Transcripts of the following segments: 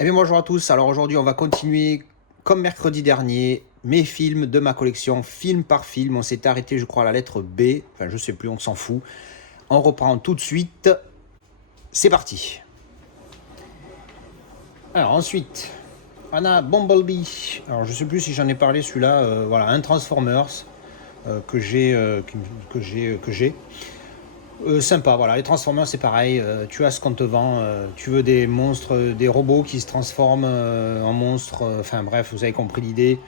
Eh bien bonjour à tous, alors aujourd'hui on va continuer comme mercredi dernier mes films de ma collection, film par film. On s'est arrêté je crois à la lettre B, enfin je sais plus, on s'en fout. On reprend tout de suite, c'est parti. Alors ensuite, on a Bumblebee. Alors je sais plus si j'en ai parlé celui-là, voilà, un Transformers que j'ai. Sympa, voilà, les Transformers c'est pareil, tu as ce qu'on te vend, tu veux des monstres, des robots qui se transforment en monstres, enfin bref, vous avez compris l'idée.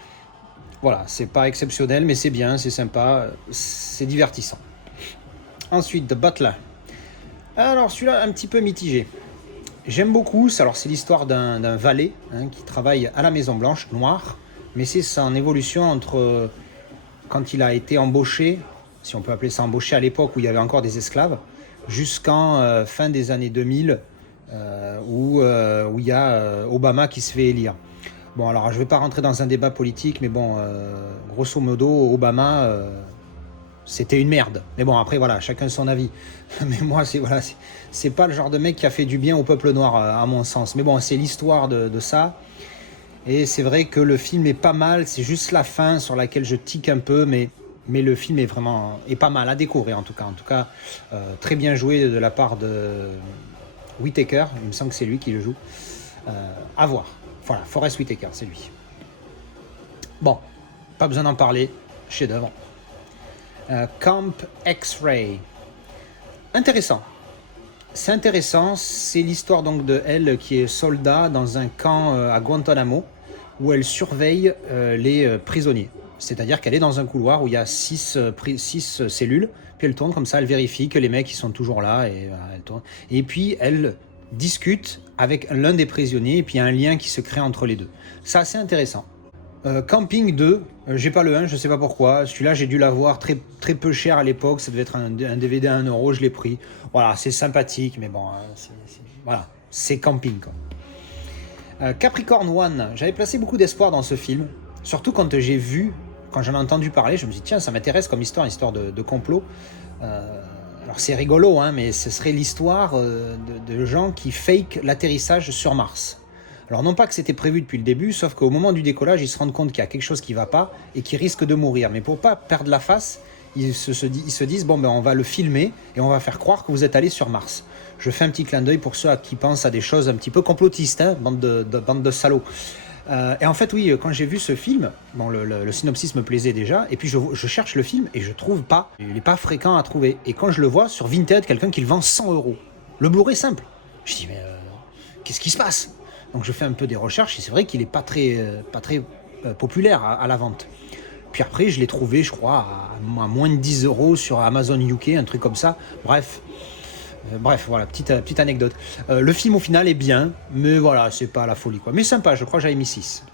Voilà, c'est pas exceptionnel, mais c'est bien, c'est sympa, c'est divertissant. Ensuite, The Butler. Alors celui-là, un petit peu mitigé. J'aime beaucoup, alors c'est l'histoire d'un valet qui travaille à la Maison Blanche, noir, mais c'est son évolution entre quand il a été embauché, si on peut appeler ça embauché à l'époque où il y avait encore des esclaves, jusqu'en fin des années 2000, où il y a Obama qui se fait élire. Bon, alors je ne vais pas rentrer dans un débat politique, mais bon, grosso modo, Obama, c'était une merde. Mais bon, après, voilà, chacun son avis. Mais moi, c'est pas le genre de mec qui a fait du bien au peuple noir, à mon sens. Mais bon, c'est l'histoire de ça. Et c'est vrai que le film est pas mal, c'est juste la fin sur laquelle je tique un peu, mais le film est pas mal à découvrir en tout cas. En tout cas, très bien joué de la part de Whitaker, il me semble que c'est lui qui le joue. À voir. Voilà, Forest Whitaker, c'est lui. Bon, pas besoin d'en parler, chef-d'œuvre. Camp X-Ray. Intéressant. C'est intéressant, c'est l'histoire donc de elle qui est soldat dans un camp à Guantanamo où elle surveille les prisonniers. C'est-à-dire qu'elle est dans un couloir où il y a 6 cellules, puis elle tourne comme ça, elle vérifie que les mecs ils sont toujours là et elle tourne. Et puis elle discute avec l'un des prisonniers et puis il y a un lien qui se crée entre les deux. C'est assez intéressant. Camping 2, j'ai pas le 1, je sais pas pourquoi. Celui-là, j'ai dû l'avoir très, très peu cher à l'époque. Ça devait être un DVD à 1€, je l'ai pris. Voilà, c'est sympathique, mais bon, voilà, c'est camping quoi. Capricorn One, j'avais placé beaucoup d'espoir dans ce film. Surtout quand j'ai vu, quand j'en ai entendu parler, je me suis dit, tiens, ça m'intéresse comme histoire, une histoire de complot. Alors c'est rigolo, hein, mais ce serait l'histoire de gens qui fake l'atterrissage sur Mars. Alors non pas que c'était prévu depuis le début, sauf qu'au moment du décollage, ils se rendent compte qu'il y a quelque chose qui ne va pas et qu'ils risquent de mourir. Mais pour pas perdre la face, ils se disent, bon ben on va le filmer et on va faire croire que vous êtes allé sur Mars. Je fais un petit clin d'œil pour ceux qui pensent à des choses un petit peu complotistes, hein, bande de salauds. Et en fait, oui, quand j'ai vu ce film, bon, le synopsis me plaisait déjà, et puis je cherche le film et je trouve pas. Il n'est pas fréquent à trouver. Et quand je le vois sur Vinted, quelqu'un qui le vend 100€. Le Blu-ray simple. Je dis, mais qu'est-ce qui se passe? Donc je fais un peu des recherches et c'est vrai qu'il n'est pas très populaire à la vente. Puis après, je l'ai trouvé, je crois, à moins de 10€ sur Amazon UK, un truc comme ça. Bref, voilà, petite anecdote. Le film au final est bien, mais voilà, c'est pas la folie quoi. Mais sympa, je crois que j'avais mis 6.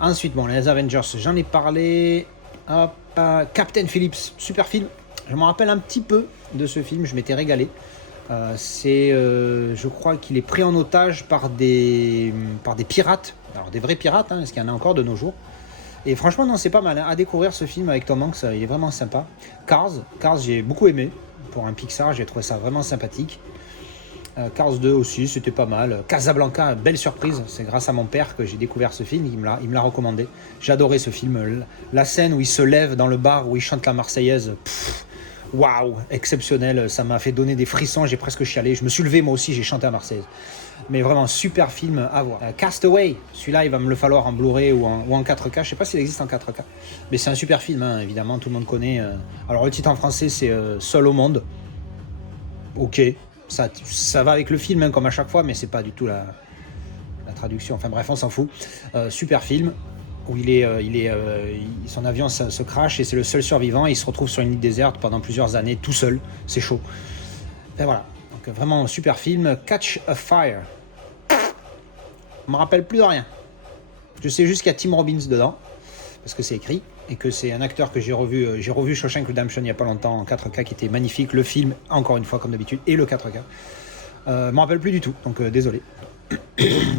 Ensuite, bon, les Avengers, j'en ai parlé. Hop, Captain Phillips, super film. Je me rappelle un petit peu de ce film, je m'étais régalé. Je crois qu'il est pris en otage par des pirates. Alors des vrais pirates, hein, parce qu'il y en a encore de nos jours. Et franchement, non, c'est pas mal hein, à découvrir ce film avec Tom Hanks, il est vraiment sympa. Cars, j'ai beaucoup aimé. Pour un Pixar, j'ai trouvé ça vraiment sympathique. Cars 2 aussi, c'était pas mal. Casablanca, belle surprise. C'est grâce à mon père que j'ai découvert ce film. Il me l'a recommandé. J'ai adoré ce film. La scène où il se lève dans le bar, où il chante la Marseillaise. Waouh, exceptionnel. Ça m'a fait donner des frissons. J'ai presque chialé. Je me suis levé moi aussi, j'ai chanté la Marseillaise. Mais vraiment, super film à voir. Castaway, celui-là, il va me le falloir en Blu-ray ou en 4K. Je sais pas s'il existe en 4K. Mais c'est un super film, hein, évidemment, tout le monde connaît. Alors, le titre en français, c'est Seul au monde. Ok, ça va avec le film, hein, comme à chaque fois, mais c'est pas du tout la traduction. Enfin bref, on s'en fout. Super film où son avion se crash et c'est le seul survivant. Et il se retrouve sur une île déserte pendant plusieurs années, tout seul. C'est chaud. Et voilà. Donc vraiment super film. Catch a Fire. Je me rappelle plus de rien. Je sais juste qu'il y a Tim Robbins dedans parce que c'est écrit et que c'est un acteur que j'ai revu. J'ai revu Shawshank Redemption il y a pas longtemps en 4K qui était magnifique. Le film, encore une fois comme d'habitude, et le 4K. Je me rappelle plus du tout, donc désolé.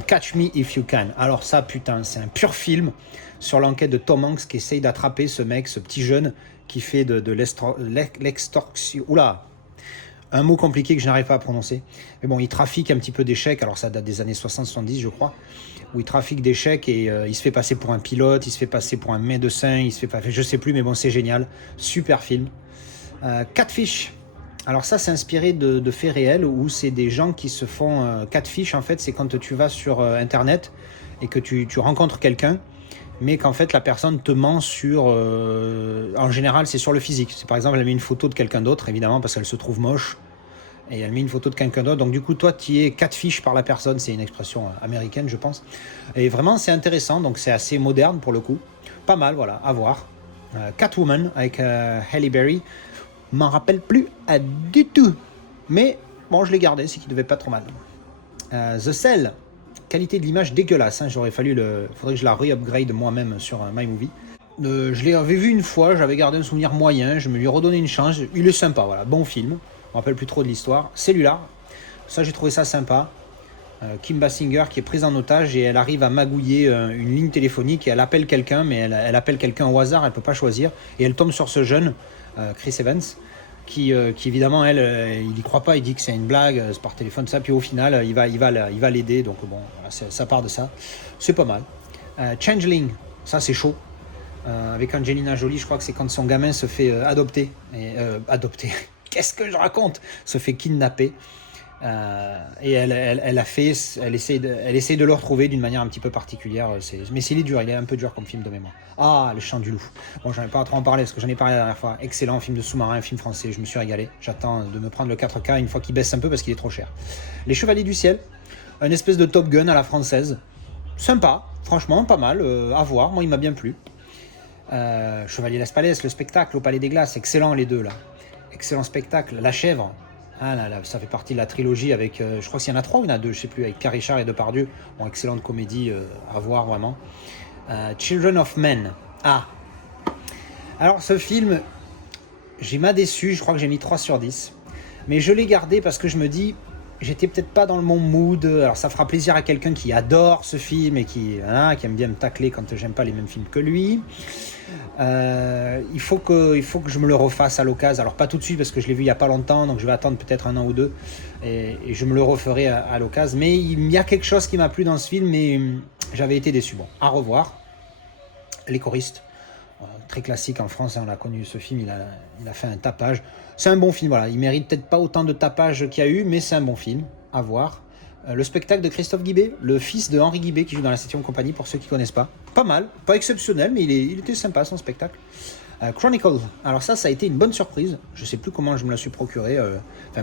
Catch Me If You Can. Alors ça, putain, c'est un pur film sur l'enquête de Tom Hanks qui essaye d'attraper ce mec, ce petit jeune qui fait de l'extorsion. Oula, un mot compliqué que je n'arrive pas à prononcer. Mais bon, il trafique un petit peu des chèques, alors ça date des années 60-70 je crois, où il trafique des chèques et il se fait passer pour un pilote, il se fait passer pour un médecin, il se fait pas, je sais plus, mais bon, c'est génial, super film. Catfish. Alors ça, c'est inspiré de faits réels où c'est des gens qui se font catfish. En fait, c'est quand tu vas sur Internet et que tu rencontres quelqu'un, mais qu'en fait la personne te ment sur... en général, c'est sur le physique. C'est par exemple, elle met une photo de quelqu'un d'autre, évidemment, parce qu'elle se trouve moche, et elle met une photo de quelqu'un d'autre. Donc du coup, toi, tu es catfish par la personne. C'est une expression américaine, je pense. Et vraiment, c'est intéressant. Donc c'est assez moderne pour le coup. Pas mal, voilà, à voir. Catwoman avec Halle Berry. M'en rappelle plus du tout. Mais bon, je l'ai gardé, c'est qu'il devait pas trop mal. The Cell. Qualité de l'image dégueulasse. Hein. Faudrait que je la re-upgrade moi-même sur MyMovie. Je l'avais vu une fois, j'avais gardé un souvenir moyen. Je me lui ai redonné une chance. Il est sympa, voilà. Bon film. Je me rappelle plus trop de l'histoire. Cellular. Ça, j'ai trouvé ça sympa. Kim Basinger qui est prise en otage et elle arrive à magouiller une ligne téléphonique et elle appelle quelqu'un, mais elle appelle quelqu'un au hasard, elle peut pas choisir. Et elle tombe sur ce jeune, Chris Evans, qui évidemment, il y croit pas, il dit que c'est une blague, c'est par téléphone, ça. Puis au final, il va l'aider. Donc bon, voilà, ça part de ça. C'est pas mal. Changeling, ça c'est chaud. Avec Angelina Jolie, je crois que c'est quand son gamin se fait adopter. Adopter. Qu'est-ce que je raconte? Se fait kidnapper. Et elle essaye de le retrouver d'une manière un petit peu particulière. Mais il est dur, il est un peu dur comme film de mémoire. Ah, Le Chant du Loup. Bon, j'en ai pas trop en parler parce que j'en ai parlé la dernière fois. Excellent film de sous-marin, un film français, je me suis régalé. J'attends de me prendre le 4K une fois qu'il baisse un peu parce qu'il est trop cher. Les Chevaliers du Ciel, une espèce de Top Gun à la française. Sympa, franchement, pas mal, à voir. Moi, il m'a bien plu. Chevalier Las Palais, le spectacle au Palais des Glaces, excellent les deux là. Excellent spectacle. La Chèvre. Ah là, là, ça fait partie de la trilogie avec, je crois qu'il y en a 3 ou il y en a 2, je sais plus, avec Pierre Richard et Depardieu. Bon, excellente comédie à voir vraiment. Children of Men. Ah. Alors ce film, j'ai m'a déçu, je crois que j'ai mis 3 sur 10. Mais je l'ai gardé parce que je me dis, j'étais peut-être pas dans le bon mood. Alors ça fera plaisir à quelqu'un qui adore ce film et qui aime bien me tacler quand j'aime pas les mêmes films que lui. Il faut que je me le refasse à l'occasion. Alors pas tout de suite parce que je l'ai vu il y a pas longtemps, donc je vais attendre peut-être un an ou deux et je me le referai à l'occasion. Mais il y a quelque chose qui m'a plu dans ce film, mais j'avais été déçu. Bon, à revoir. Les choristes, très classique en France, hein, on a connu ce film, il a fait un tapage. C'est un bon film, voilà. Il mérite peut-être pas autant de tapage qu'il y a eu, mais c'est un bon film à voir. Le spectacle de Christophe Guibé, le fils de Henri Guibé qui joue dans la 7e compagnie, pour ceux qui ne connaissent pas. Pas mal, pas exceptionnel, mais il était sympa son spectacle. Chronicle, alors ça a été une bonne surprise. Je ne sais plus comment je me la suis procuré,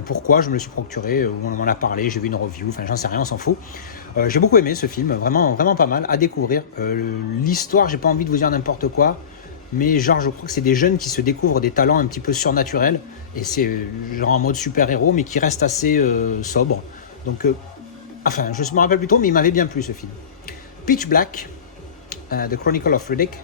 pourquoi je me le suis procuré, on m'en a parlé, j'ai vu une review, j'en sais rien, on s'en fout. J'ai beaucoup aimé ce film, vraiment, vraiment pas mal, à découvrir. L'histoire, j'ai pas envie de vous dire n'importe quoi, mais genre je crois que c'est des jeunes qui se découvrent des talents un petit peu surnaturels, et c'est genre en mode super-héros, mais qui reste assez sobre. Donc, je me rappelle plus trop, mais il m'avait bien plu ce film. Pitch Black, The Chronicle of Riddick.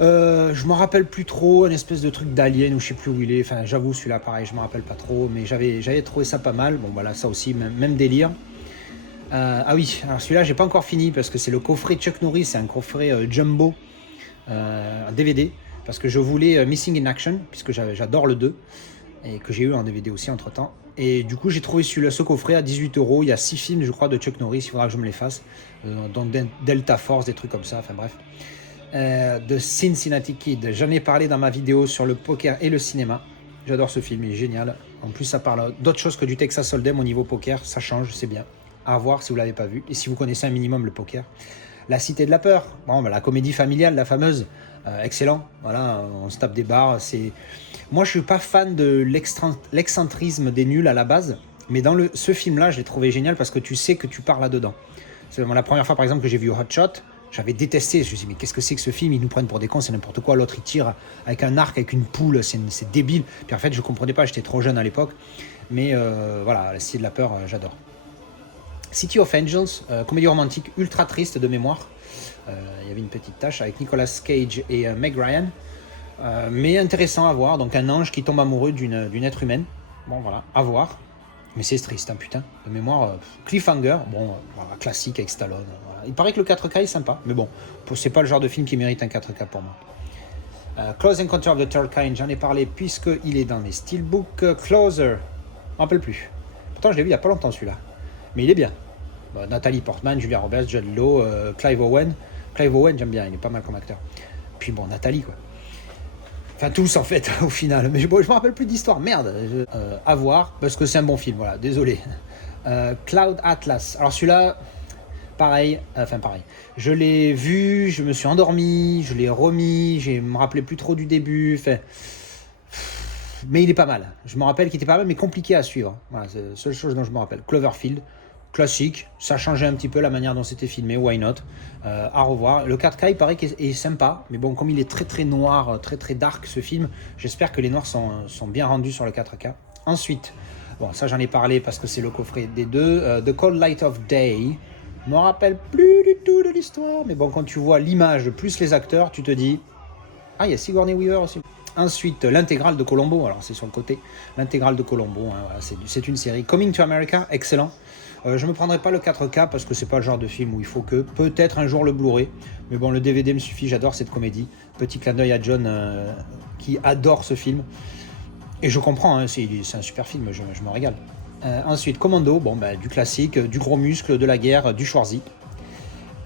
Je me rappelle plus trop, une espèce de truc d'alien où je sais plus où il est. Enfin, j'avoue, celui-là, pareil, je me rappelle pas trop, mais j'avais trouvé ça pas mal. Bon, voilà, ça aussi, même délire. Ah oui, alors celui-là, j'ai pas encore fini parce que c'est le coffret Chuck Norris, c'est un coffret jumbo DVD, parce que je voulais Missing in Action, puisque j'adore le 2, et que j'ai eu en DVD aussi entre temps. Et du coup, j'ai trouvé ce coffret à 18€. Il y a 6 films, je crois, de Chuck Norris. Il faudra que je me les fasse. Donc Delta Force, des trucs comme ça. Enfin bref. De Cincinnati Kid. J'en ai parlé dans ma vidéo sur le poker et le cinéma. J'adore ce film, il est génial. En plus, ça parle d'autre chose que du Texas Hold'em au niveau poker. Ça change, c'est bien. À voir si vous ne l'avez pas vu. Et si vous connaissez un minimum le poker. La Cité de la Peur. Bon, la comédie familiale, la fameuse. Excellent. Voilà, on se tape des barres. Moi, je suis pas fan de l'excentrisme des nuls à la base, mais dans ce film-là, je l'ai trouvé génial parce que tu sais que tu pars là-dedans. C'est la première fois, par exemple, que j'ai vu Hot Shot, j'avais détesté. Je me suis dit, mais qu'est-ce que c'est que ce film? Ils nous prennent pour des cons, c'est n'importe quoi. L'autre, il tire avec un arc, avec une poule, c'est débile. Puis en fait, je comprenais pas, j'étais trop jeune à l'époque. Mais voilà, La Cité de la Peur, j'adore. City of Angels, comédie romantique ultra triste de mémoire. Il y avait une petite tâche avec Nicolas Cage et Meg Ryan. Mais intéressant à voir, donc un ange qui tombe amoureux d'une être humaine. Bon voilà, à voir. Mais c'est triste, hein, putain. De mémoire, Cliffhanger, bon, voilà, classique avec Stallone. Voilà. Il paraît que le 4K est sympa, mais bon, c'est pas le genre de film qui mérite un 4K pour moi. Close Encounter of the Third Kind, j'en ai parlé puisqu'il est dans les steelbooks. Closer, me rappelle plus. Pourtant, je l'ai vu il y a pas longtemps celui-là. Mais il est bien. Bon, Nathalie Portman, Julia Roberts, Judd Law, Clive Owen. Clive Owen, j'aime bien, il est pas mal comme acteur. Puis bon, Nathalie, quoi. Enfin, tous en fait, au final. Mais bon, je me rappelle plus d'histoire, merde. À voir, parce que c'est un bon film, voilà, désolé. Cloud Atlas. Alors celui-là, pareil. Je l'ai vu, je me suis endormi, je l'ai remis, je me rappelais plus trop du début. Enfin, mais il est pas mal. Je me rappelle qu'il était pas mal, mais compliqué à suivre. Voilà, c'est la seule chose dont je me rappelle. Cloverfield, classique. Ça changeait un petit peu la manière dont c'était filmé. Why not? À revoir. Le 4K, il paraît qu'il est sympa. Mais bon, comme il est très très noir, très très dark ce film, j'espère que les noirs sont bien rendus sur le 4K. Ensuite, bon, ça j'en ai parlé parce que c'est le coffret des deux. The Cold Light of Day. Je me rappelle plus du tout de l'histoire. Mais bon, quand tu vois l'image plus les acteurs, tu te dis... Ah, il y a Sigourney Weaver aussi. Ensuite, l'intégrale de Columbo, alors c'est sur le côté, l'intégrale de Columbo, hein, voilà, c'est une série. Coming to America, excellent. Je me prendrai pas le 4K parce que c'est pas le genre de film où il faut que, peut-être un jour le Blu-ray, mais bon, le DVD me suffit, j'adore cette comédie. Petit clin d'œil à John qui adore ce film. Et je comprends, hein, c'est un super film, je me régale. Ensuite, Commando, bon, du classique, du gros muscle, de la guerre, du Schwarzy.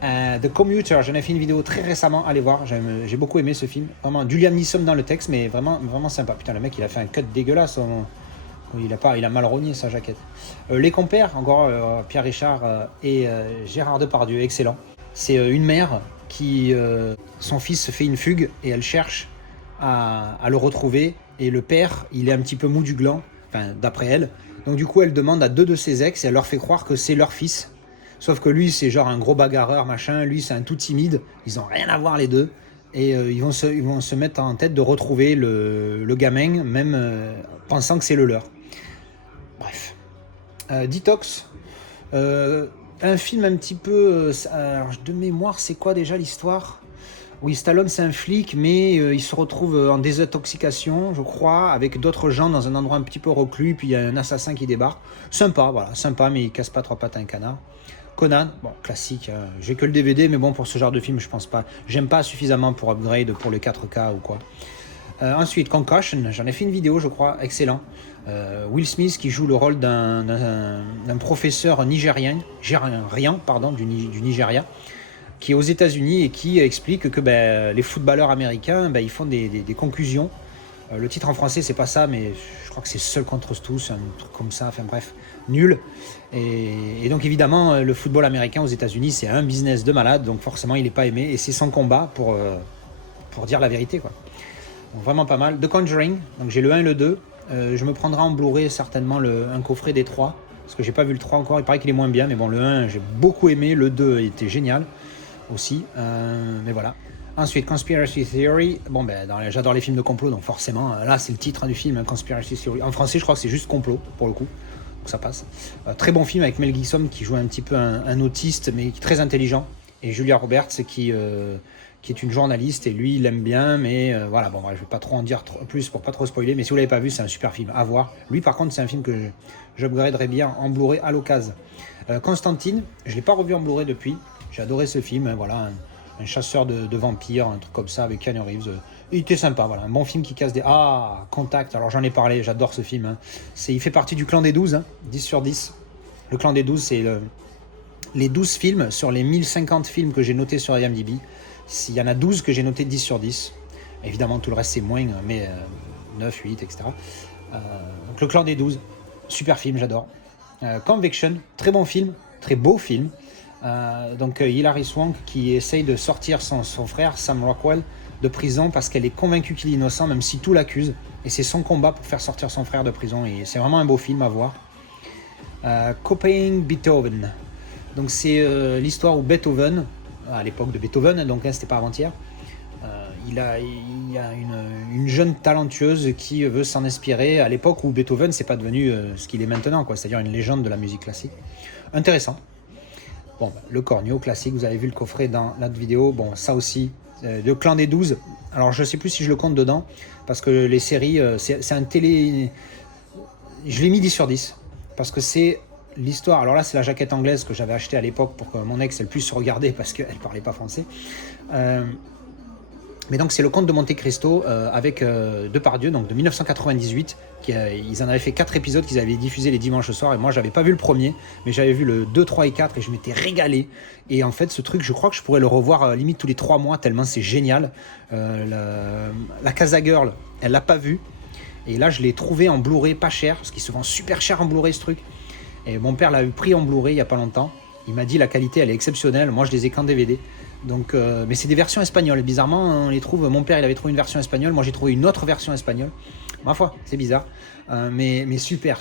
The Commuter, j'en ai fait une vidéo très récemment, allez voir, j'ai beaucoup aimé ce film. Vraiment, du Liam Neeson dans le texte, mais vraiment, vraiment sympa. Putain, le mec, il a fait un cut dégueulasse. Il a mal rogné sa jaquette. Les compères, encore Pierre Richard et Gérard Depardieu, excellent. C'est une mère qui, son fils se fait une fugue et elle cherche à le retrouver. Et le père, il est un petit peu mou du gland, enfin, d'après elle. Donc du coup, elle demande à deux de ses ex et elle leur fait croire que c'est leur fils. Sauf que lui, c'est genre un gros bagarreur, machin. Lui, c'est un tout timide. Ils n'ont rien à voir, les deux. Et ils vont se mettre en tête de retrouver le gamin, même pensant que c'est le leur. Bref. Detox. Un film un petit peu... alors, de mémoire, c'est quoi déjà l'histoire? Oui, Stallone, c'est un flic, mais il se retrouve en désintoxication, je crois, avec d'autres gens dans un endroit un petit peu reclus. Puis il y a un assassin qui débarque. Sympa, voilà, sympa, mais il casse pas trois pattes à un canard. Conan, bon, classique, hein. J'ai que le DVD, mais bon, pour ce genre de film, je pense pas. J'aime pas suffisamment pour upgrade pour le 4K ou quoi. Ensuite, Concussion, j'en ai fait une vidéo, je crois, excellent. Will Smith qui joue le rôle d'un professeur nigérien, du Nigeria, qui est aux États-Unis et qui explique que les footballeurs américains, ils font des concussions. Le titre en français, c'est pas ça, mais je crois que c'est Seul contre tous, un truc comme ça, enfin bref, nul. Et donc évidemment, le football américain aux États-Unis, c'est un business de malade, donc forcément, il n'est pas aimé, et c'est son combat pour dire la vérité, quoi. Donc vraiment pas mal. The Conjuring, donc j'ai le 1 et le 2. Je me prendrai en Blu-ray certainement un coffret des 3, parce que j'ai pas vu le 3 encore, il paraît qu'il est moins bien, mais bon, le 1, j'ai beaucoup aimé, le 2 était génial aussi, mais voilà. Ensuite, Conspiracy Theory. Bon, j'adore les films de complot, donc forcément, là, c'est le titre du film, hein, Conspiracy Theory. En français, je crois que c'est juste complot, pour le coup. Donc ça passe. Très bon film avec Mel Gibson, qui joue un petit peu un autiste, mais très intelligent. Et Julia Roberts, qui est une journaliste, et lui, il aime bien, mais voilà, bon, je vais pas trop en dire plus pour pas trop spoiler, mais si vous l'avez pas vu, c'est un super film à voir. Lui, par contre, c'est un film que j'upgraderais bien en Blu-ray à l'occasion. Constantine, je l'ai pas revu en Blu-ray depuis. J'ai adoré ce film, hein, voilà, un chasseur de vampires, un truc comme ça avec Keanu Reeves. Il était sympa, voilà, un bon film qui casse des... Ah, Contact, alors j'en ai parlé, j'adore ce film. Hein. Il fait partie du clan des 12, hein, 10 sur 10. Le clan des 12, c'est les 12 films sur les 1050 films que j'ai notés sur IMDb. Il y en a 12 que j'ai notés 10 sur 10. Évidemment, tout le reste, c'est moins, mais 9, 8, etc. Donc le clan des 12, super film, j'adore. Conviction, très bon film, très beau film. Donc Hilary Swank qui essaye de sortir son frère Sam Rockwell de prison parce qu'elle est convaincue qu'il est innocent même si tout l'accuse, et c'est son combat pour faire sortir son frère de prison, et c'est vraiment un beau film à voir. Copying Beethoven, donc c'est l'histoire où Beethoven, à l'époque de Beethoven, donc c'était pas avant-hier, il y a une jeune talentueuse qui veut s'en inspirer à l'époque où Beethoven c'est pas devenu ce qu'il est maintenant, quoi, c'est-à-dire une légende de la musique classique. Intéressant. Bon, le Cornio, classique, vous avez vu le coffret dans notre vidéo. Bon, ça aussi, le clan des 12. Alors, je sais plus si je le compte dedans, parce que les séries, c'est un télé... Je l'ai mis 10 sur 10, parce que c'est l'histoire... Alors là, c'est la jaquette anglaise que j'avais achetée à l'époque pour que mon ex, elle puisse regarder, parce qu'elle parlait pas français. Mais donc c'est le Comte de Monte Cristo avec Depardieu, donc de 1998. Ils en avaient fait 4 épisodes qu'ils avaient diffusés les dimanches soirs. Et moi, j'avais pas vu le premier, mais j'avais vu le 2, 3 et 4 et je m'étais régalé. Et en fait, ce truc, je crois que je pourrais le revoir limite tous les 3 mois, tellement c'est génial. La Casa Girl, elle l'a pas vu. Et là, je l'ai trouvé en Blu-ray pas cher, parce qu'il se vend super cher en Blu-ray ce truc. Et mon père l'a pris en Blu-ray il y a pas longtemps. Il m'a dit la qualité, elle est exceptionnelle. Moi, je les ai qu'en DVD. Donc, mais c'est des versions espagnoles. Bizarrement, on les trouve. Mon père, il avait trouvé une version espagnole. Moi, j'ai trouvé une autre version espagnole. Ma foi, c'est bizarre. Mais super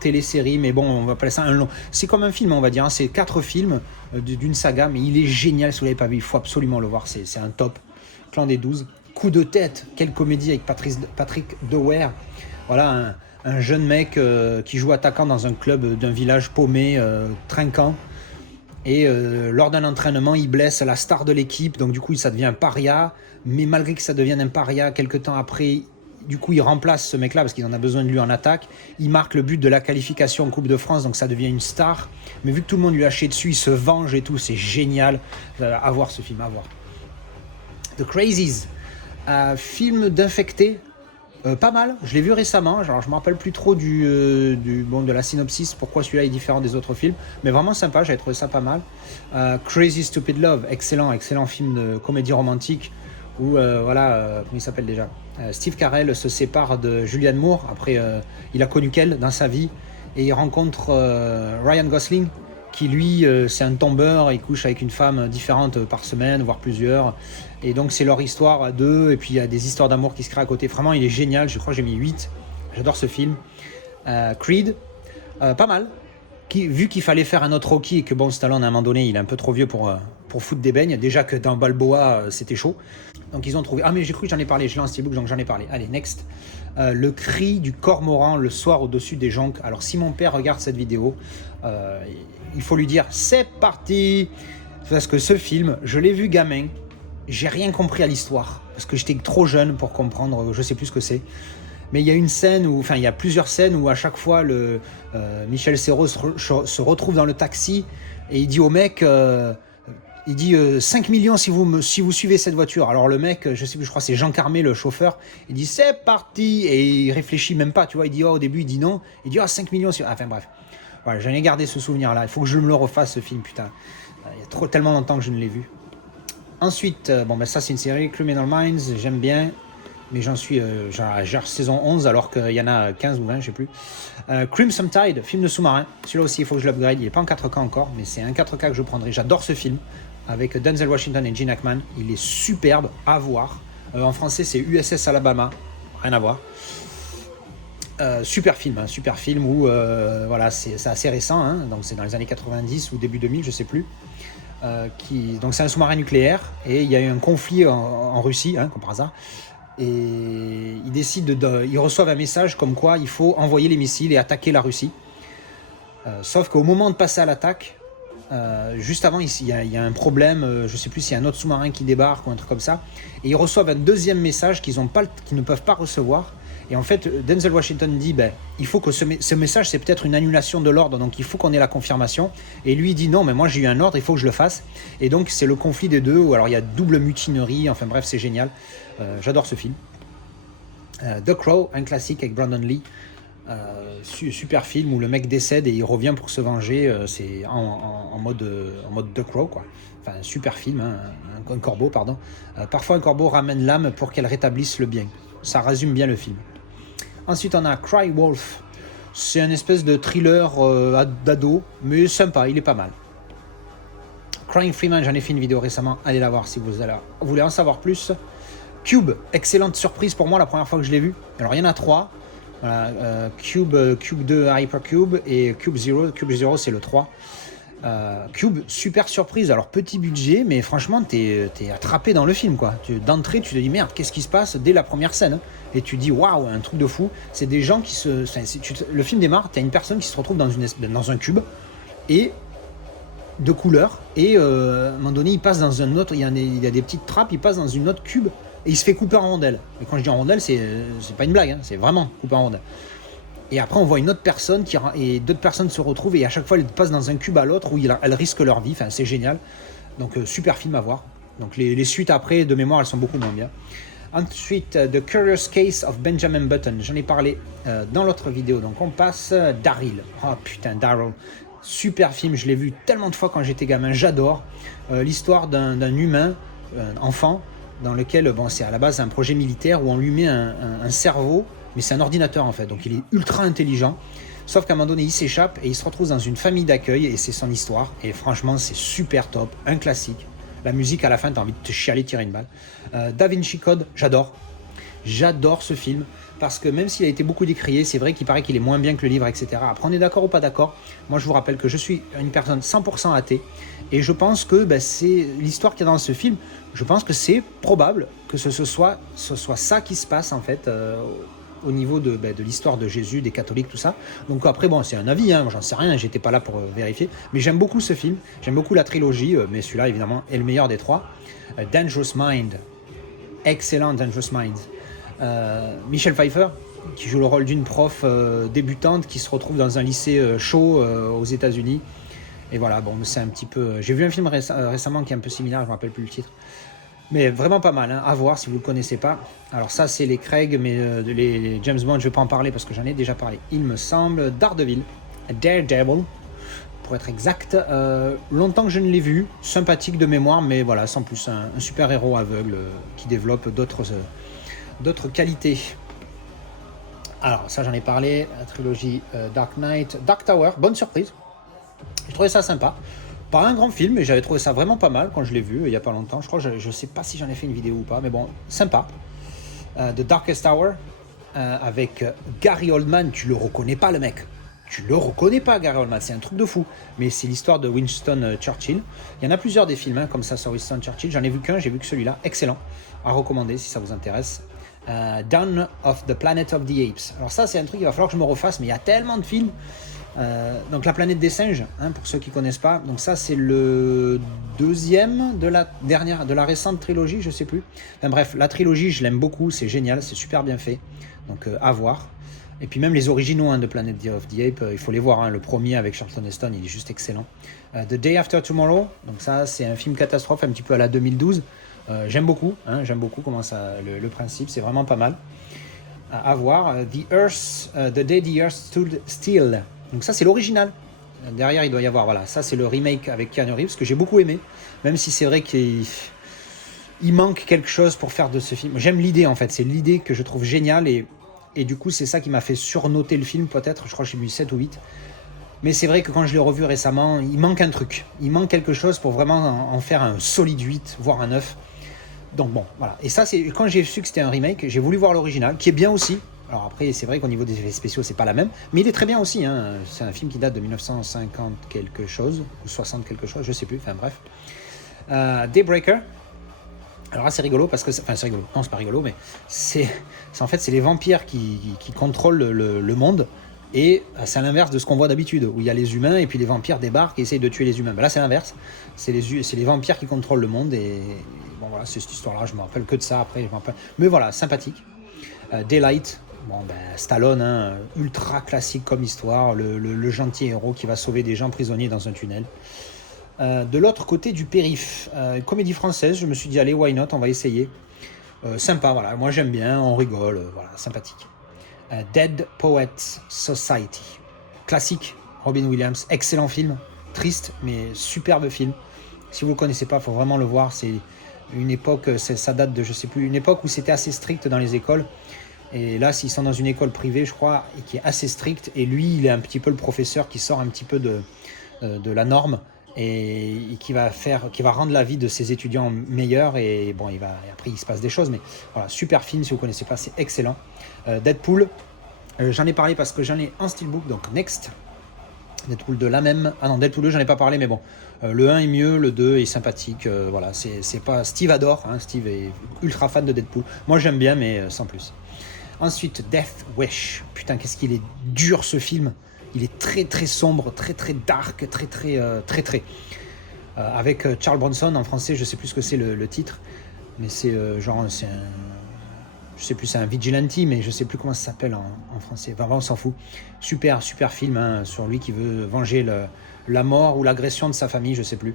télésérie. Mais bon, on va appeler ça un long. C'est comme un film, on va dire. Hein. C'est 4 films d'une saga, mais il est génial. Si vous l'avez pas vu, il faut absolument le voir. C'est un top. Clan des 12. Coup de tête. Quelle comédie avec Patrick Dewey. Voilà, un jeune mec qui joue attaquant dans un club d'un village paumé, trinquant. Et lors d'un entraînement, il blesse la star de l'équipe, donc du coup, ça devient un paria. Mais malgré que ça devienne un paria, quelques temps après, du coup, il remplace ce mec-là parce qu'il en a besoin de lui en attaque. Il marque le but de la qualification en Coupe de France, donc ça devient une star. Mais vu que tout le monde lui a lâché dessus, il se venge et tout, c'est génial. À voir ce film, à voir. The Crazies, film d'infecté. Pas mal, je l'ai vu récemment, genre, je me rappelle plus trop de la synopsis, pourquoi celui-là est différent des autres films, mais vraiment sympa, j'avais trouvé ça pas mal. Crazy Stupid Love, excellent film de comédie romantique, où comment il s'appelle déjà, Steve Carell se sépare de Julianne Moore, après il a connu qu'elle dans sa vie, et il rencontre Ryan Gosling, qui lui, c'est un tombeur, il couche avec une femme différente par semaine, voire plusieurs. Et donc c'est leur histoire à deux, et puis il y a des histoires d'amour qui se créent à côté. Vraiment, il est génial, je crois que j'ai mis 8. J'adore ce film. Creed, pas mal. Vu qu'il fallait faire un autre Rocky, et que bon, Stallone, à un moment donné, il est un peu trop vieux pour foutre des beignes. Déjà que dans Balboa, c'était chaud. Donc ils ont trouvé... Ah mais j'ai cru que j'en ai parlé, je lance Steelbook, donc j'en ai parlé. Allez, next. Le cri du cormoran le soir au-dessus des jonques. Alors si mon père regarde cette vidéo, il faut lui dire, c'est parti. Parce que ce film, je l'ai vu gamin. J'ai rien compris à l'histoire, parce que j'étais trop jeune pour comprendre, je sais plus ce que c'est. Mais il y a une scène il y a plusieurs scènes où à chaque fois Michel Serrault se retrouve dans le taxi et il dit au mec, il dit 5 millions si vous suivez cette voiture. Alors le mec, je sais plus, je crois que c'est Jean Carmé, le chauffeur, il dit c'est parti, et il réfléchit même pas, tu vois, il dit au début il dit non, il dit 5 millions si... Enfin bref, voilà, j'en ai gardé ce souvenir là, il faut que je me le refasse ce film, putain, il y a tellement longtemps que je ne l'ai vu. Ensuite, ça c'est une série, Criminal Minds, j'aime bien, mais j'en suis genre saison 11 alors qu'il y en a 15 ou 20, je sais plus. Crimson Tide, film de sous-marin, celui-là aussi il faut que je l'upgrade, il n'est pas en 4K encore, mais c'est un 4K que je prendrai, j'adore ce film, avec Denzel Washington et Gene Hackman, il est superbe, à voir. En français c'est USS Alabama, rien à voir. Super film où c'est assez récent, hein, donc c'est dans les années 90 ou début 2000, je sais plus. Donc c'est un sous-marin nucléaire et il y a eu un conflit en Russie, hein, comme par hasard, et ils décident ils reçoivent un message comme quoi il faut envoyer les missiles et attaquer la Russie. Sauf qu'au moment de passer à l'attaque, juste avant il y a un problème, je sais plus s'il y a un autre sous-marin qui débarque ou un truc comme ça, et ils reçoivent un deuxième message qu'ils ne peuvent pas recevoir. Et en fait, Denzel Washington dit, il faut que ce message, c'est peut-être une annulation de l'ordre, donc il faut qu'on ait la confirmation. Et lui, il dit, non, mais moi j'ai eu un ordre, il faut que je le fasse. Et donc, c'est le conflit des deux, où alors il y a double mutinerie, enfin bref, c'est génial. J'adore ce film. The Crow, un classique avec Brandon Lee. Super film où le mec décède et il revient pour se venger, c'est en mode The Crow, quoi. Enfin, super film, hein, un corbeau, pardon. Parfois, un corbeau ramène l'âme pour qu'elle rétablisse le bien. Ça résume bien le film. Ensuite, on a Cry Wolf. C'est un espèce de thriller d'ado, mais sympa, il est pas mal. Crying Freeman, j'en ai fait une vidéo récemment, allez la voir si vous voulez en savoir plus. Cube, excellente surprise pour moi la première fois que je l'ai vu. Alors, il y en a 3. Voilà, Cube 2 Hypercube et Cube Zero. Cube Zero, c'est le 3. Cube, super surprise. Alors, petit budget, mais franchement, t'es attrapé dans le film, quoi. D'entrée, tu te dis, merde, qu'est-ce qui se passe dès la première scène, hein. Et tu dis, waouh, un truc de fou. C'est des gens qui le film démarre, t'as une personne qui se retrouve dans un cube, et de couleur, et à un moment donné, il passe dans un autre, il y a des petites trappes, il passe dans une autre cube, et il se fait couper en rondelles. Et quand je dis en rondelles, c'est pas une blague, hein, c'est vraiment couper en rondelles. Et après, on voit une autre personne et d'autres personnes se retrouvent, et à chaque fois, elles passent dans un cube à l'autre où elles risquent leur vie. Enfin, c'est génial. Donc, super film à voir. Donc les suites après, de mémoire, elles sont beaucoup moins bien. Ensuite, The Curious Case of Benjamin Button. J'en ai parlé dans l'autre vidéo. Donc on passe Daryl. Oh putain, Daryl. Super film, je l'ai vu tellement de fois quand j'étais gamin. J'adore l'histoire d'un humain, enfant, dans lequel, bon, c'est à la base un projet militaire où on lui met un cerveau, mais c'est un ordinateur en fait. Donc il est ultra intelligent. Sauf qu'à un moment donné, il s'échappe et il se retrouve dans une famille d'accueil et c'est son histoire. Et franchement, c'est super top, un classique. La musique à la fin, t'as envie de te chialer, tirer une balle. Da Vinci Code, j'adore. J'adore ce film parce que même s'il a été beaucoup décrié, c'est vrai qu'il paraît qu'il est moins bien que le livre, etc. Après, on est d'accord ou pas d'accord. Moi, je vous rappelle que je suis une personne 100% athée et je pense que c'est l'histoire qu'il y a dans ce film. Je pense que c'est probable que ce soit ça qui se passe en fait au niveau de l'histoire de Jésus, des catholiques, tout ça. Donc après, bon, c'est un avis, hein, j'en sais rien, j'étais pas là pour vérifier. Mais j'aime beaucoup ce film, j'aime beaucoup la trilogie, mais celui-là, évidemment, est le meilleur des trois. Dangerous Mind, excellent Dangerous Mind. Michelle Pfeiffer, qui joue le rôle d'une prof débutante qui se retrouve dans un lycée chaud aux États-Unis. Et voilà, bon, c'est un petit peu... J'ai vu un film récemment qui est un peu similaire, je ne me rappelle plus le titre. Mais vraiment pas mal, hein, à voir si vous ne le connaissez pas. Alors ça, c'est les Craig, mais les James Bond, je ne vais pas en parler parce que j'en ai déjà parlé. Il me semble, Daredevil, pour être exact. Longtemps que je ne l'ai vu, sympathique de mémoire, mais voilà, sans plus, un super-héros aveugle qui développe d'autres qualités. Alors ça, j'en ai parlé, la trilogie Dark Knight, Dark Tower, bonne surprise. J'ai trouvé ça sympa. Pas un grand film, mais j'avais trouvé ça vraiment pas mal quand je l'ai vu il n'y a pas longtemps. Je crois que je sais pas si j'en ai fait une vidéo ou pas, mais bon, sympa. The Darkest Tower avec Gary Oldman. Tu le reconnais pas, le mec. Tu le reconnais pas, Gary Oldman. C'est un truc de fou. Mais c'est l'histoire de Winston Churchill. Il y en a plusieurs des films comme ça sur Winston Churchill. J'en ai vu qu'un, j'ai vu que celui-là. Excellent. À recommander si ça vous intéresse. Dawn of the Planet of the Apes. Alors ça, c'est un truc qu'il va falloir que je me refasse, mais il y a tellement de films. Donc la planète des singes, pour ceux qui connaissent pas. Donc ça, c'est le deuxième de la récente trilogie, je sais plus. Enfin bref, la trilogie, je l'aime beaucoup, c'est génial, c'est super bien fait. Donc à voir. Et puis même les originaux de Planet of the Apes, il faut les voir. Le premier avec Charlton Heston, il est juste excellent. The Day After Tomorrow, donc ça, c'est un film catastrophe, un petit peu à la 2012. J'aime beaucoup comment ça, le principe, c'est vraiment pas mal. À voir. The Day the Earth Stood Still. Donc ça, c'est l'original. Derrière, il doit y avoir, voilà, ça c'est le remake avec Keanu Reeves, que j'ai beaucoup aimé, même si c'est vrai qu'il manque quelque chose pour faire de ce film. J'aime l'idée, en fait, c'est l'idée que je trouve géniale, et du coup, c'est ça qui m'a fait surnoter le film, peut-être, je crois que j'ai mis 7 ou 8. Mais c'est vrai que quand je l'ai revu récemment, il manque un truc. Il manque quelque chose pour vraiment en faire un solide 8, voire un 9. Donc bon, voilà. Et ça, c'est quand j'ai su que c'était un remake, j'ai voulu voir l'original, qui est bien aussi. Alors après, c'est vrai qu'au niveau des effets spéciaux, c'est pas la même, mais il est très bien aussi. C'est un film qui date de 1950 quelque chose, ou 60 quelque chose, je sais plus, enfin bref. Daybreaker. Alors là, c'est rigolo, parce que... Enfin, c'est rigolo. Non, c'est pas rigolo, mais en fait, c'est les vampires qui contrôlent le monde, et c'est à l'inverse de ce qu'on voit d'habitude, où il y a les humains, et puis les vampires débarquent et essayent de tuer les humains. Ben là, c'est l'inverse. C'est les vampires qui contrôlent le monde, et bon, voilà, c'est cette histoire-là, je me rappelle que de ça, après, je me rappelle... Mais voilà, sympathique. Daylight. Bon, Stallone, ultra classique comme histoire, le gentil héros qui va sauver des gens prisonniers dans un tunnel. De l'autre côté du périph', comédie française, je me suis dit, allez, why not, on va essayer. Sympa, voilà, moi j'aime bien, on rigole, voilà, sympathique. Dead Poets Society, classique, Robin Williams, excellent film, triste, mais superbe film. Si vous ne le connaissez pas, il faut vraiment le voir, c'est une époque, ça date de, je sais plus, une époque où c'était assez strict dans les écoles. Et là, s'ils sont dans une école privée, je crois, et qui est assez stricte, et lui, il est un petit peu le professeur qui sort un petit peu de la norme, et qui va rendre la vie de ses étudiants meilleure, et bon, après, il se passe des choses, mais voilà, super film, si vous ne connaissez pas, c'est excellent. Deadpool, j'en ai parlé parce que j'en ai un steelbook, donc Next, Deadpool de la même... Ah non, Deadpool 2, j'en ai pas parlé, mais bon, le 1 est mieux, le 2 est sympathique, voilà, c'est pas... Steve adore, Steve est ultra fan de Deadpool, moi j'aime bien, mais sans plus. Ensuite, Death Wish. Putain, qu'est-ce qu'il est dur ce film. Il est très très sombre, très très dark, très. Avec Charles Bronson en français, je sais plus ce que c'est le titre, mais c'est c'est un, je sais plus, c'est un vigilante, mais je sais plus comment ça s'appelle en français. Enfin, on s'en fout. Super film sur lui qui veut venger la mort ou l'agression de sa famille, je sais plus.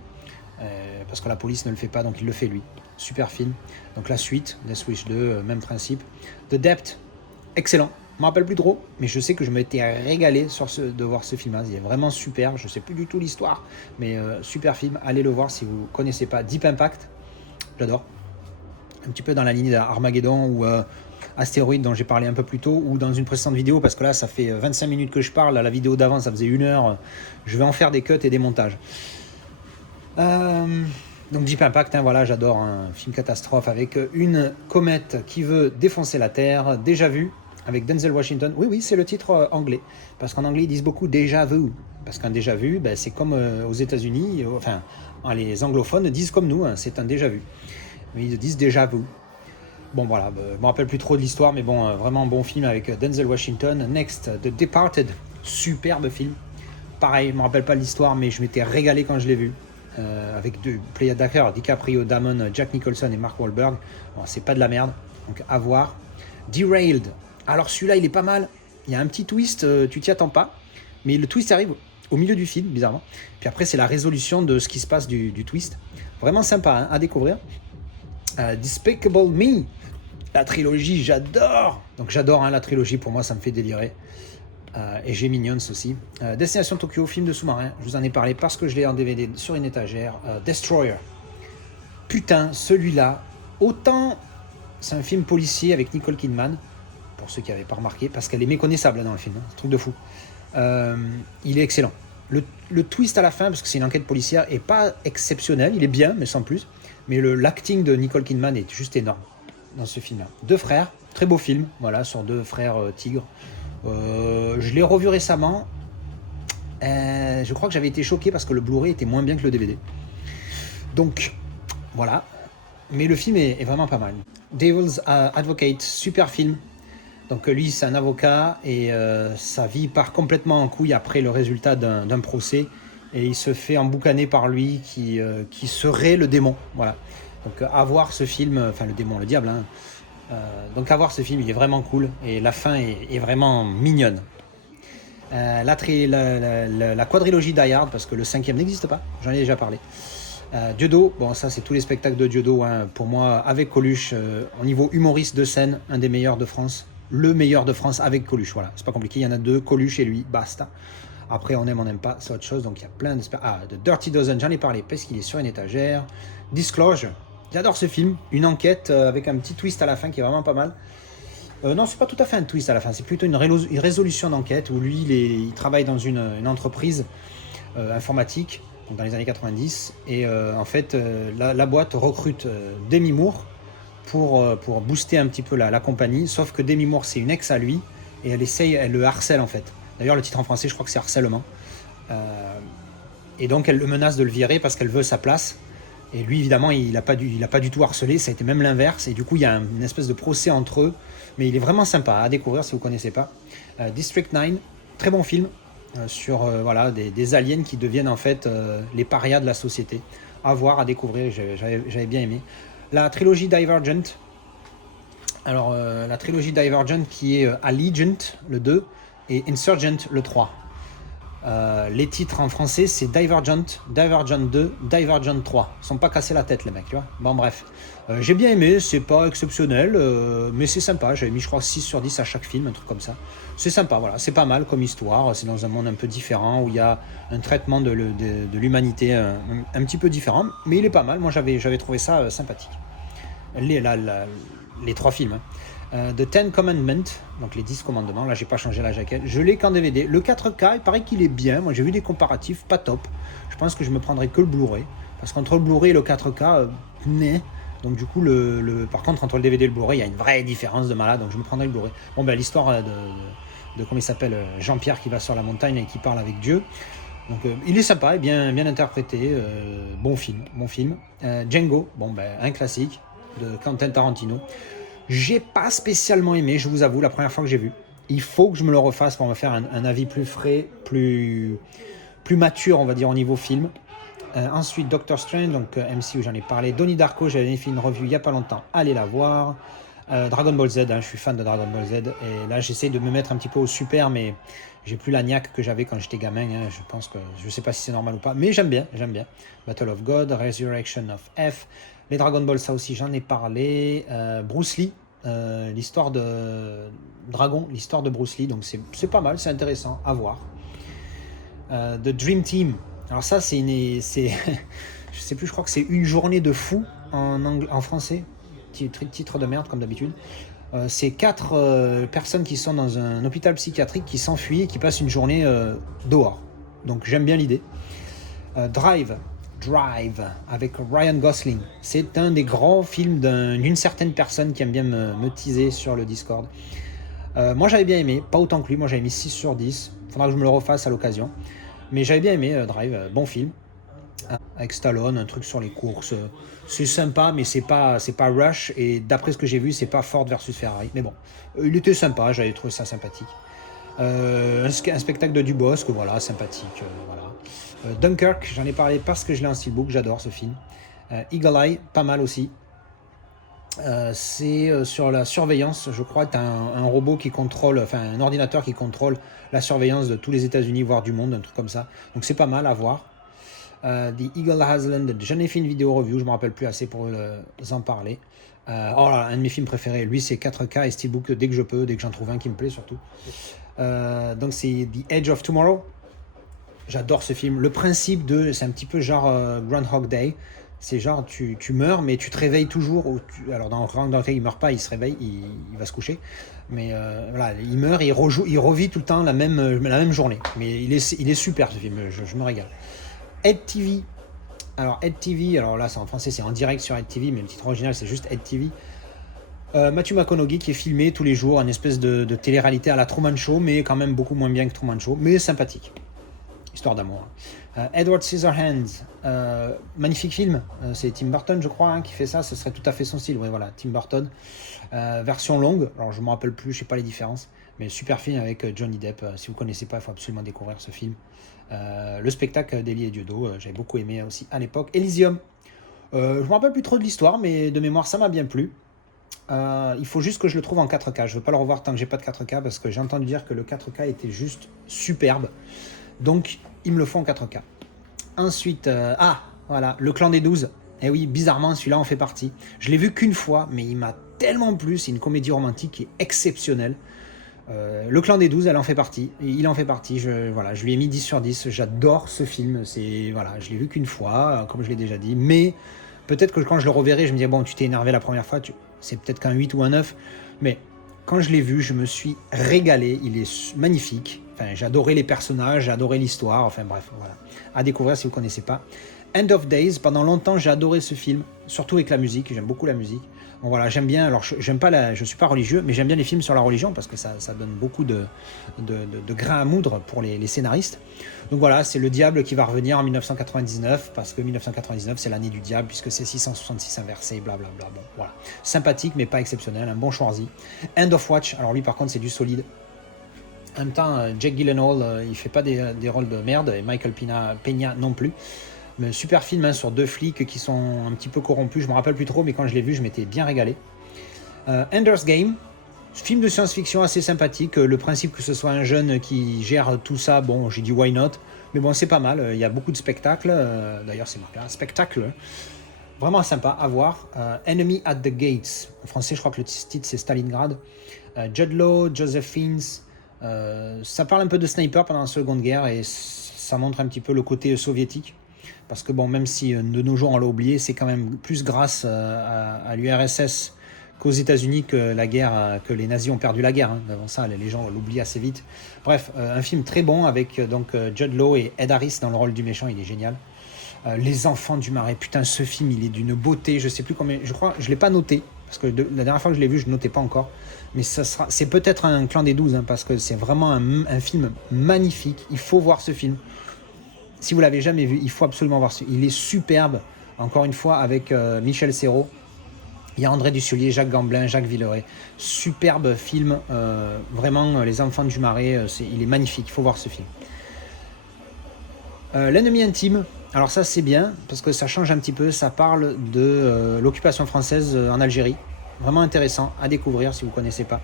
parce que la police ne le fait pas, donc il le fait lui. Super film. Donc la suite, Death Wish 2, même principe. The Debt, excellent. Je ne me rappelle plus trop, mais je sais que je m'étais régalé de voir ce film. Il est vraiment super. Je ne sais plus du tout l'histoire, mais super film. Allez le voir si vous ne connaissez pas. Deep Impact, j'adore. Un petit peu dans la ligne d'Armageddon ou Astéroïde dont j'ai parlé un peu plus tôt, ou dans une précédente vidéo, parce que là ça fait 25 minutes que je parle. La vidéo d'avant ça faisait 1 heure. Je vais en faire des cuts et des montages. Donc Deep Impact, voilà, j'adore un film catastrophe avec une comète qui veut défoncer la Terre, déjà vu, avec Denzel Washington. Oui, c'est le titre anglais, parce qu'en anglais ils disent beaucoup déjà vu, parce qu'un déjà vu, c'est comme aux États-Unis, enfin les anglophones disent comme nous, c'est un déjà vu, mais ils disent déjà vu. Bon voilà, je me rappelle plus trop de l'histoire, mais bon, vraiment un bon film avec Denzel Washington. Next, The Departed, superbe film. Pareil, je me rappelle pas de l'histoire, mais je m'étais régalé quand je l'ai vu. Avec deux players d'acteurs, DiCaprio, Damon, Jack Nicholson et Mark Wahlberg. Bon, c'est pas de la merde, donc à voir. Derailed, alors celui-là il est pas mal. Il y a un petit twist, tu t'y attends pas, mais le twist arrive au milieu du film, bizarrement. Puis après c'est la résolution de ce qui se passe du twist. Vraiment sympa à découvrir. Despicable Me, la trilogie, j'adore. Donc j'adore la trilogie, pour moi ça me fait délirer. Et j'ai Minions aussi. Destination Tokyo, film de sous-marin. Je vous en ai parlé parce que je l'ai en DVD sur une étagère. Destroyer. Putain, celui-là, autant c'est un film policier avec Nicole Kidman, pour ceux qui n'avaient pas remarqué, parce qu'elle est méconnaissable dans le film, c'est un truc de fou. Il est excellent. Le twist à la fin, parce que c'est une enquête policière, est pas exceptionnel, il est bien, mais sans plus. Mais l'acting de Nicole Kidman est juste énorme dans ce film-là. 2 frères, très beau film, voilà, sur 2 frères tigres. Je l'ai revu récemment. Je crois que j'avais été choqué parce que le Blu-ray était moins bien que le DVD. Donc, voilà. Mais le film est vraiment pas mal. Devil's Advocate, super film. Donc lui, c'est un avocat et sa vie part complètement en couille après le résultat d'un procès. Et il se fait emboucaner par lui qui serait le démon. Voilà. Donc à voir ce film, enfin le démon, le diable, hein. Donc à voir ce film, il est vraiment cool et la fin est vraiment mignonne. La quadrilogie Die Hard, parce que le 5e n'existe pas, j'en ai déjà parlé. Dieudo, bon ça c'est tous les spectacles de Dieudo, hein. Pour moi avec Coluche, au niveau humoriste de scène, un des meilleurs de France, le meilleur de France avec Coluche, voilà, c'est pas compliqué, il y en a 2, Coluche et lui, basta. Après on aime pas, c'est autre chose, donc il y a plein d'espèces. de Dirty Dozen, j'en ai parlé parce qu'il est sur une étagère. Disclosure, j'adore ce film, une enquête avec un petit twist à la fin qui est vraiment pas mal. Non, c'est pas tout à fait un twist à la fin, c'est plutôt une résolution d'enquête où lui, il travaille dans une entreprise informatique, donc dans les années 90, et en fait, la boîte recrute Demi Moore pour booster un petit peu la compagnie, sauf que Demi Moore, c'est une ex à lui, et elle le harcèle en fait. D'ailleurs, le titre en français, je crois que c'est harcèlement. Et donc, elle le menace de le virer parce qu'elle veut sa place. Et lui, évidemment, il n'a pas du tout harcelé, ça a été même l'inverse. Et du coup, il y a une espèce de procès entre eux. Mais il est vraiment sympa à découvrir si vous ne connaissez pas. District 9, très bon film sur voilà, des aliens qui deviennent en fait les parias de la société. À voir, à découvrir, j'avais bien aimé. La trilogie Divergent. Alors, la trilogie Divergent qui est Allegiant, le 2, et Insurgent, le 3. Les titres en français c'est Divergent, Divergent 2, Divergent 3. Ils sont pas cassés la tête les mecs, tu vois. Bon bref, j'ai bien aimé, c'est pas exceptionnel, mais c'est sympa. J'avais mis je crois 6 sur 10 à chaque film, un truc comme ça. C'est sympa, voilà, c'est pas mal comme histoire. C'est dans un monde un peu différent où il y a un traitement de l'humanité un petit peu différent, mais il est pas mal. Moi j'avais trouvé ça sympathique. Les 3 films. Hein. The Ten Commandments, donc les 10 commandements, là j'ai pas changé la jaquette, je l'ai qu'en DVD. Le 4K, il paraît qu'il est bien, moi j'ai vu des comparatifs, pas top. Je pense que je me prendrai que le Blu-ray, parce qu'entre le Blu-ray et le 4K, donc du coup, par contre entre le DVD et le Blu-ray, il y a une vraie différence de malade, donc je me prendrai le Blu-ray. Bon ben l'histoire de comment il s'appelle, Jean-Pierre qui va sur la montagne et qui parle avec Dieu. Donc il est sympa et bien interprété, bon film. Django, bon ben un classique de Quentin Tarantino. J'ai pas spécialement aimé, je vous avoue, la première fois que j'ai vu. Il faut que je me le refasse pour me faire un avis plus frais, plus mature, on va dire, au niveau film. Ensuite, Doctor Strange, donc MCU, j'en ai parlé. Donnie Darko, j'avais fait une review il y a pas longtemps, allez la voir. Dragon Ball Z, je suis fan de Dragon Ball Z. Et là, j'essaie de me mettre un petit peu au super, mais J'ai plus la niaque que j'avais quand j'étais gamin, hein. Je pense que, je sais pas si c'est normal ou pas, mais j'aime bien, j'aime bien. Battle of God, Resurrection of F, les Dragon Ball, ça aussi j'en ai parlé. Bruce Lee, l'histoire de Dragon, l'histoire de Bruce Lee, donc c'est pas mal, c'est intéressant à voir. The Dream Team, alors ça je sais plus, je crois que c'est Une journée de fou en français, titre de merde comme d'habitude. C'est 4 personnes qui sont dans un hôpital psychiatrique qui s'enfuient et qui passent une journée dehors. Donc j'aime bien l'idée. Drive avec Ryan Gosling. C'est un des grands films d'une certaine personne qui aime bien me teaser sur le Discord. Moi j'avais bien aimé, pas autant que lui, moi j'avais mis 6 sur 10. Faudra que je me le refasse à l'occasion. Mais j'avais bien aimé Drive, bon film. Avec Stallone, un truc sur les courses. C'est sympa, mais c'est pas Rush. Et d'après ce que j'ai vu, c'est pas Ford versus Ferrari. Mais bon, il était sympa, j'avais trouvé ça sympathique. Un spectacle de Dubosc, voilà, sympathique. Voilà. Dunkirk, j'en ai parlé parce que je l'ai en steelbook, j'adore ce film. Eagle Eye, pas mal aussi. C'est sur la surveillance, je crois. T'as un robot qui contrôle, enfin un ordinateur qui contrôle la surveillance de tous les États-Unis, voire du monde, un truc comme ça. Donc c'est pas mal à voir. The Eagle Has Landed, j'en ai fait une vidéo review, je me rappelle plus assez pour en parler. Oh là, un de mes films préférés, lui c'est 4K et Steelbook dès que je peux, dès que j'en trouve un qui me plaît surtout. Donc c'est The Edge of Tomorrow. J'adore ce film. Le principe c'est un petit peu genre Groundhog Day. C'est genre tu meurs mais tu te réveilles toujours. Alors dans Groundhog Day il meurt pas, il se réveille, il va se coucher. Mais voilà, il meurt et il revit tout le temps la même journée. Mais il est super ce film, je me régale. Ed TV. Alors Ed TV, alors là c'est en français, c'est en direct sur Ed TV, mais le titre original c'est juste Ed TV. Matthew McConaughey qui est filmé tous les jours, une espèce de télé-réalité à la Truman Show, mais quand même beaucoup moins bien que Truman Show, mais sympathique. Histoire d'amour. Edward Scissorhands, magnifique film, c'est Tim Burton je crois qui fait ça, ce serait tout à fait son style, ouais voilà, Tim Burton. Version longue, alors je me rappelle plus, je sais pas les différences, mais super film avec Johnny Depp, si vous connaissez pas, il faut absolument découvrir ce film. Le spectacle d'Elie et Diodo, j'avais beaucoup aimé aussi à l'époque. Elysium, je me rappelle plus trop de l'histoire, mais de mémoire ça m'a bien plu. Il faut juste que je le trouve en 4K, je veux pas le revoir tant que j'ai pas de 4K, parce que j'ai entendu dire que le 4K était juste superbe, donc il me le faut en 4K. Ensuite, voilà, Le Clan des 12. Et oui, bizarrement, celui-là en fait partie. Je l'ai vu qu'une fois, mais il m'a tellement plu. C'est une comédie romantique qui est exceptionnelle. Le Clan des 12, il en fait partie. Je lui ai mis 10 sur 10. J'adore ce film. Je l'ai vu qu'une fois, comme je l'ai déjà dit. Mais peut-être que quand je le reverrai, je me dis, bon, tu t'es énervé la première fois, c'est peut-être qu'un 8 ou un 9. Mais quand je l'ai vu, je me suis régalé. Il est magnifique. Enfin, j'ai adoré les personnages, j'ai adoré l'histoire. Enfin bref, voilà. À découvrir si vous ne connaissez pas. End of Days, pendant longtemps j'ai adoré ce film, surtout avec la musique, j'aime beaucoup la musique. Bon voilà, j'aime bien, alors je suis pas religieux, mais j'aime bien les films sur la religion parce que ça donne beaucoup de grain à moudre pour les scénaristes. Donc voilà, c'est le diable qui va revenir en 1999, parce que 1999 c'est l'année du diable, puisque c'est 666 inversé, blablabla. Bon voilà, sympathique mais pas exceptionnel, un bon Schwarzy. End of Watch, alors lui par contre c'est du solide. En même temps, Jake Gyllenhaal, il fait pas des rôles de merde, et Michael Peña non plus. Mais super film sur 2 flics qui sont un petit peu corrompus, je me rappelle plus trop, mais quand je l'ai vu, je m'étais bien régalé. Ender's Game, film de science-fiction assez sympathique. Le principe que ce soit un jeune qui gère tout ça, bon, j'ai dit why not, mais bon, c'est pas mal. Il y a beaucoup de spectacles, d'ailleurs, c'est marqué, un spectacle. Vraiment sympa à voir. Enemy at the Gates, en français, je crois que le titre c'est Stalingrad. Jude Law, Joseph Fiennes. Ça parle un peu de sniper pendant la Seconde Guerre et ça montre un petit peu le côté soviétique. Parce que bon, même si de nos jours on l'a oublié, c'est quand même plus grâce à l'URSS qu'aux États-Unis que les nazis ont perdu la guerre. Hein. Avant ça, les gens l'oublient assez vite. Bref, un film très bon avec Jude Law et Ed Harris dans le rôle du méchant, il est génial. Les Enfants du Marais, putain, ce film, il est d'une beauté. Je sais plus combien, je crois, je l'ai pas noté parce que la dernière fois que je l'ai vu, je ne notais pas encore. Mais c'est peut-être un Clan des 12 hein, parce que c'est vraiment un film magnifique. Il faut voir ce film. Si vous l'avez jamais vu, il faut absolument voir ce film. Il est superbe. Encore une fois avec Michel Serrault. Il y a André Dussolier, Jacques Gamblin, Jacques Villeray. Superbe film. Vraiment, Les Enfants du Marais, il est magnifique. Il faut voir ce film. L'ennemi intime. Alors ça c'est bien parce que ça change un petit peu. Ça parle de l'occupation française en Algérie. Vraiment intéressant à découvrir si vous ne connaissez pas.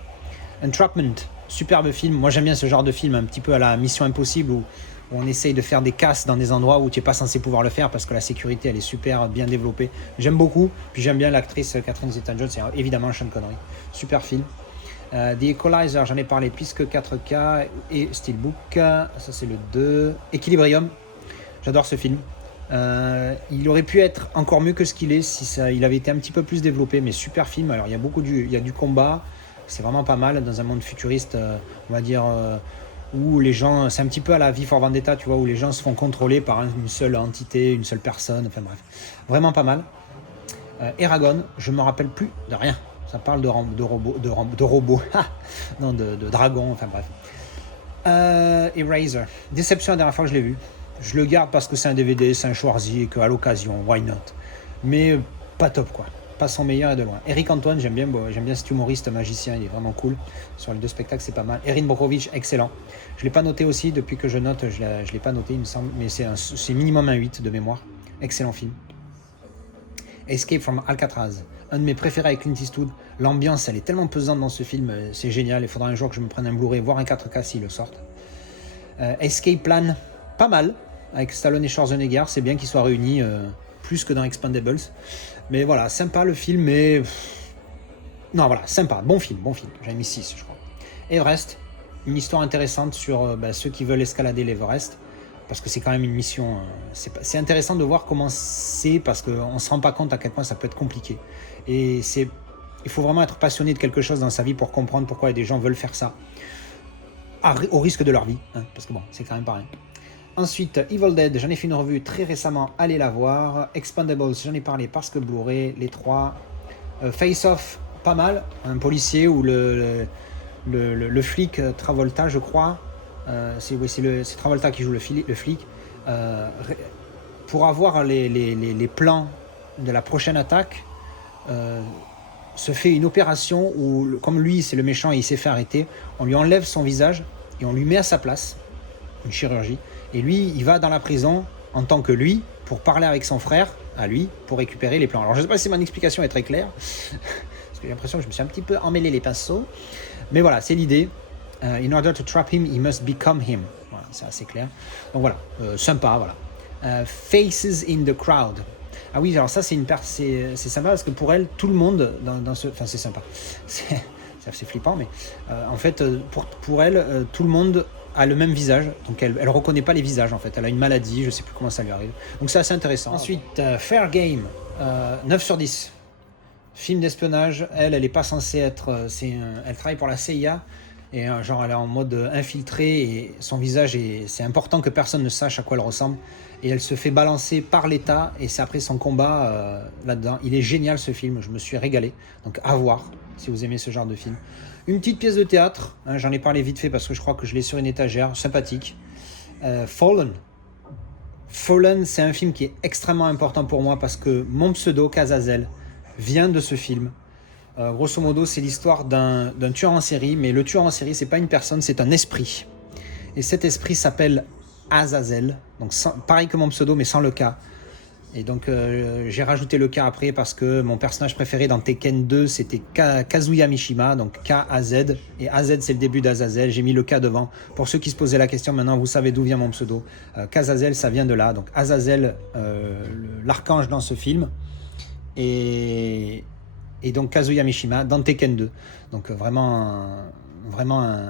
Entrapment. superbe film. Moi j'aime bien ce genre de film, un petit peu à la Mission Impossible, où on essaye de faire des casses dans des endroits où tu n'es pas censé pouvoir le faire parce que la sécurité elle est super bien développée. J'aime beaucoup, puis j'aime bien l'actrice Catherine Zeta-Jones, c'est évidemment Sean Connery. Super film. The Equalizer, j'en ai parlé, puisque 4K et Steelbook, ça c'est le 2. Equilibrium, j'adore ce film. Il aurait pu être encore mieux que ce qu'il est si il avait été un petit peu plus développé, mais super film. Alors il y a du combat, c'est vraiment pas mal dans un monde futuriste, on va dire, où les gens, c'est un petit peu à la V for Vendetta, tu vois, où les gens se font contrôler par une seule entité, une seule personne, enfin bref, vraiment pas mal. Eragon, je me rappelle plus de rien. Ça parle de robots, non, de dragons, enfin bref. Eraser, déception la dernière fois que je l'ai vu. Je le garde parce que c'est un DVD, c'est un Schwarzy et qu'à l'occasion, why not. Mais pas top quoi, pas son meilleur et de loin. Eric Antoine, j'aime bien cet humoriste magicien, il est vraiment cool. Sur les 2 spectacles, c'est pas mal. Erin Brockovich, excellent. Je l'ai pas noté aussi, depuis que je note, je l'ai pas noté, il me semble, mais c'est minimum un 8 de mémoire. Excellent film. Escape from Alcatraz, un de mes préférés avec Clint Eastwood. L'ambiance, elle est tellement pesante dans ce film, c'est génial. Il faudra un jour que je me prenne un Blu-ray, voire un 4K s'ils le sortent. Escape Plan, pas mal, avec Stallone et Schwarzenegger. C'est bien qu'ils soient réunis, plus que dans Expendables. Mais voilà, sympa le film, mais... Non, voilà, sympa, bon film. J'avais mis 6, je crois. Everest, une histoire intéressante sur ceux qui veulent escalader l'Everest. Parce que c'est quand même une mission, c'est intéressant de voir comment c'est, parce qu'on ne se rend pas compte à quel point ça peut être compliqué. Et il faut vraiment être passionné de quelque chose dans sa vie pour comprendre pourquoi des gens veulent faire ça, au risque de leur vie, hein, parce que bon, c'est quand même pareil. Ensuite, Evil Dead, j'en ai fait une revue très récemment, allez la voir. Expendables, j'en ai parlé parce que Blu-ray, les 3. Face Off, pas mal, un policier où le flic Travolta, je crois, c'est Travolta qui joue le flic, pour avoir les plans de la prochaine attaque, se fait une opération où, comme lui c'est le méchant et il s'est fait arrêter, on lui enlève son visage et on lui met à sa place, une chirurgie, et lui il va dans la prison en tant que lui pour parler avec son frère à lui pour récupérer les plans. Alors je sais pas si mon explication est très claire parce que j'ai l'impression que je me suis un petit peu emmêlé les pinceaux, mais voilà, c'est l'idée. In order to trap him, he must become him. Voilà, c'est assez clair. Donc voilà, sympa, voilà. Faces in the crowd. Ah oui, alors ça c'est sympa parce que pour elle, tout le monde dans ce... Enfin c'est sympa. C'est flippant, mais en fait, pour elle, tout le monde a le même visage. Donc elle reconnaît pas les visages en fait. Elle a une maladie, je sais plus comment ça lui arrive. Donc c'est assez intéressant. Ensuite, Fair Game, 9 sur 10. Film d'espionnage. Elle est pas censée être... elle travaille pour la CIA. Et genre elle est en mode infiltré et son visage c'est important que personne ne sache à quoi elle ressemble, et elle se fait balancer par l'État et c'est après son combat là-dedans. Il est génial ce film, je me suis régalé, donc à voir si vous aimez ce genre de film. Une petite pièce de théâtre, hein, j'en ai parlé vite fait parce que je crois que je l'ai sur une étagère, sympathique. Fallen, c'est un film qui est extrêmement important pour moi parce que mon pseudo Kazazel vient de ce film. Grosso modo, c'est l'histoire d'un tueur en série, mais le tueur en série, c'est pas une personne, c'est un esprit. Et cet esprit s'appelle Azazel, donc pareil que mon pseudo, mais sans le K. Et donc, j'ai rajouté le K après parce que mon personnage préféré dans Tekken 2, c'était Kazuya Mishima, donc K-A-Z. Et AZ, c'est le début d'Azazel, j'ai mis le K devant. Pour ceux qui se posaient la question, maintenant, vous savez d'où vient mon pseudo. Kazazel, ça vient de là. Donc, Azazel, l'archange dans ce film. Et donc Kazuya Mishima dans Tekken 2. Donc vraiment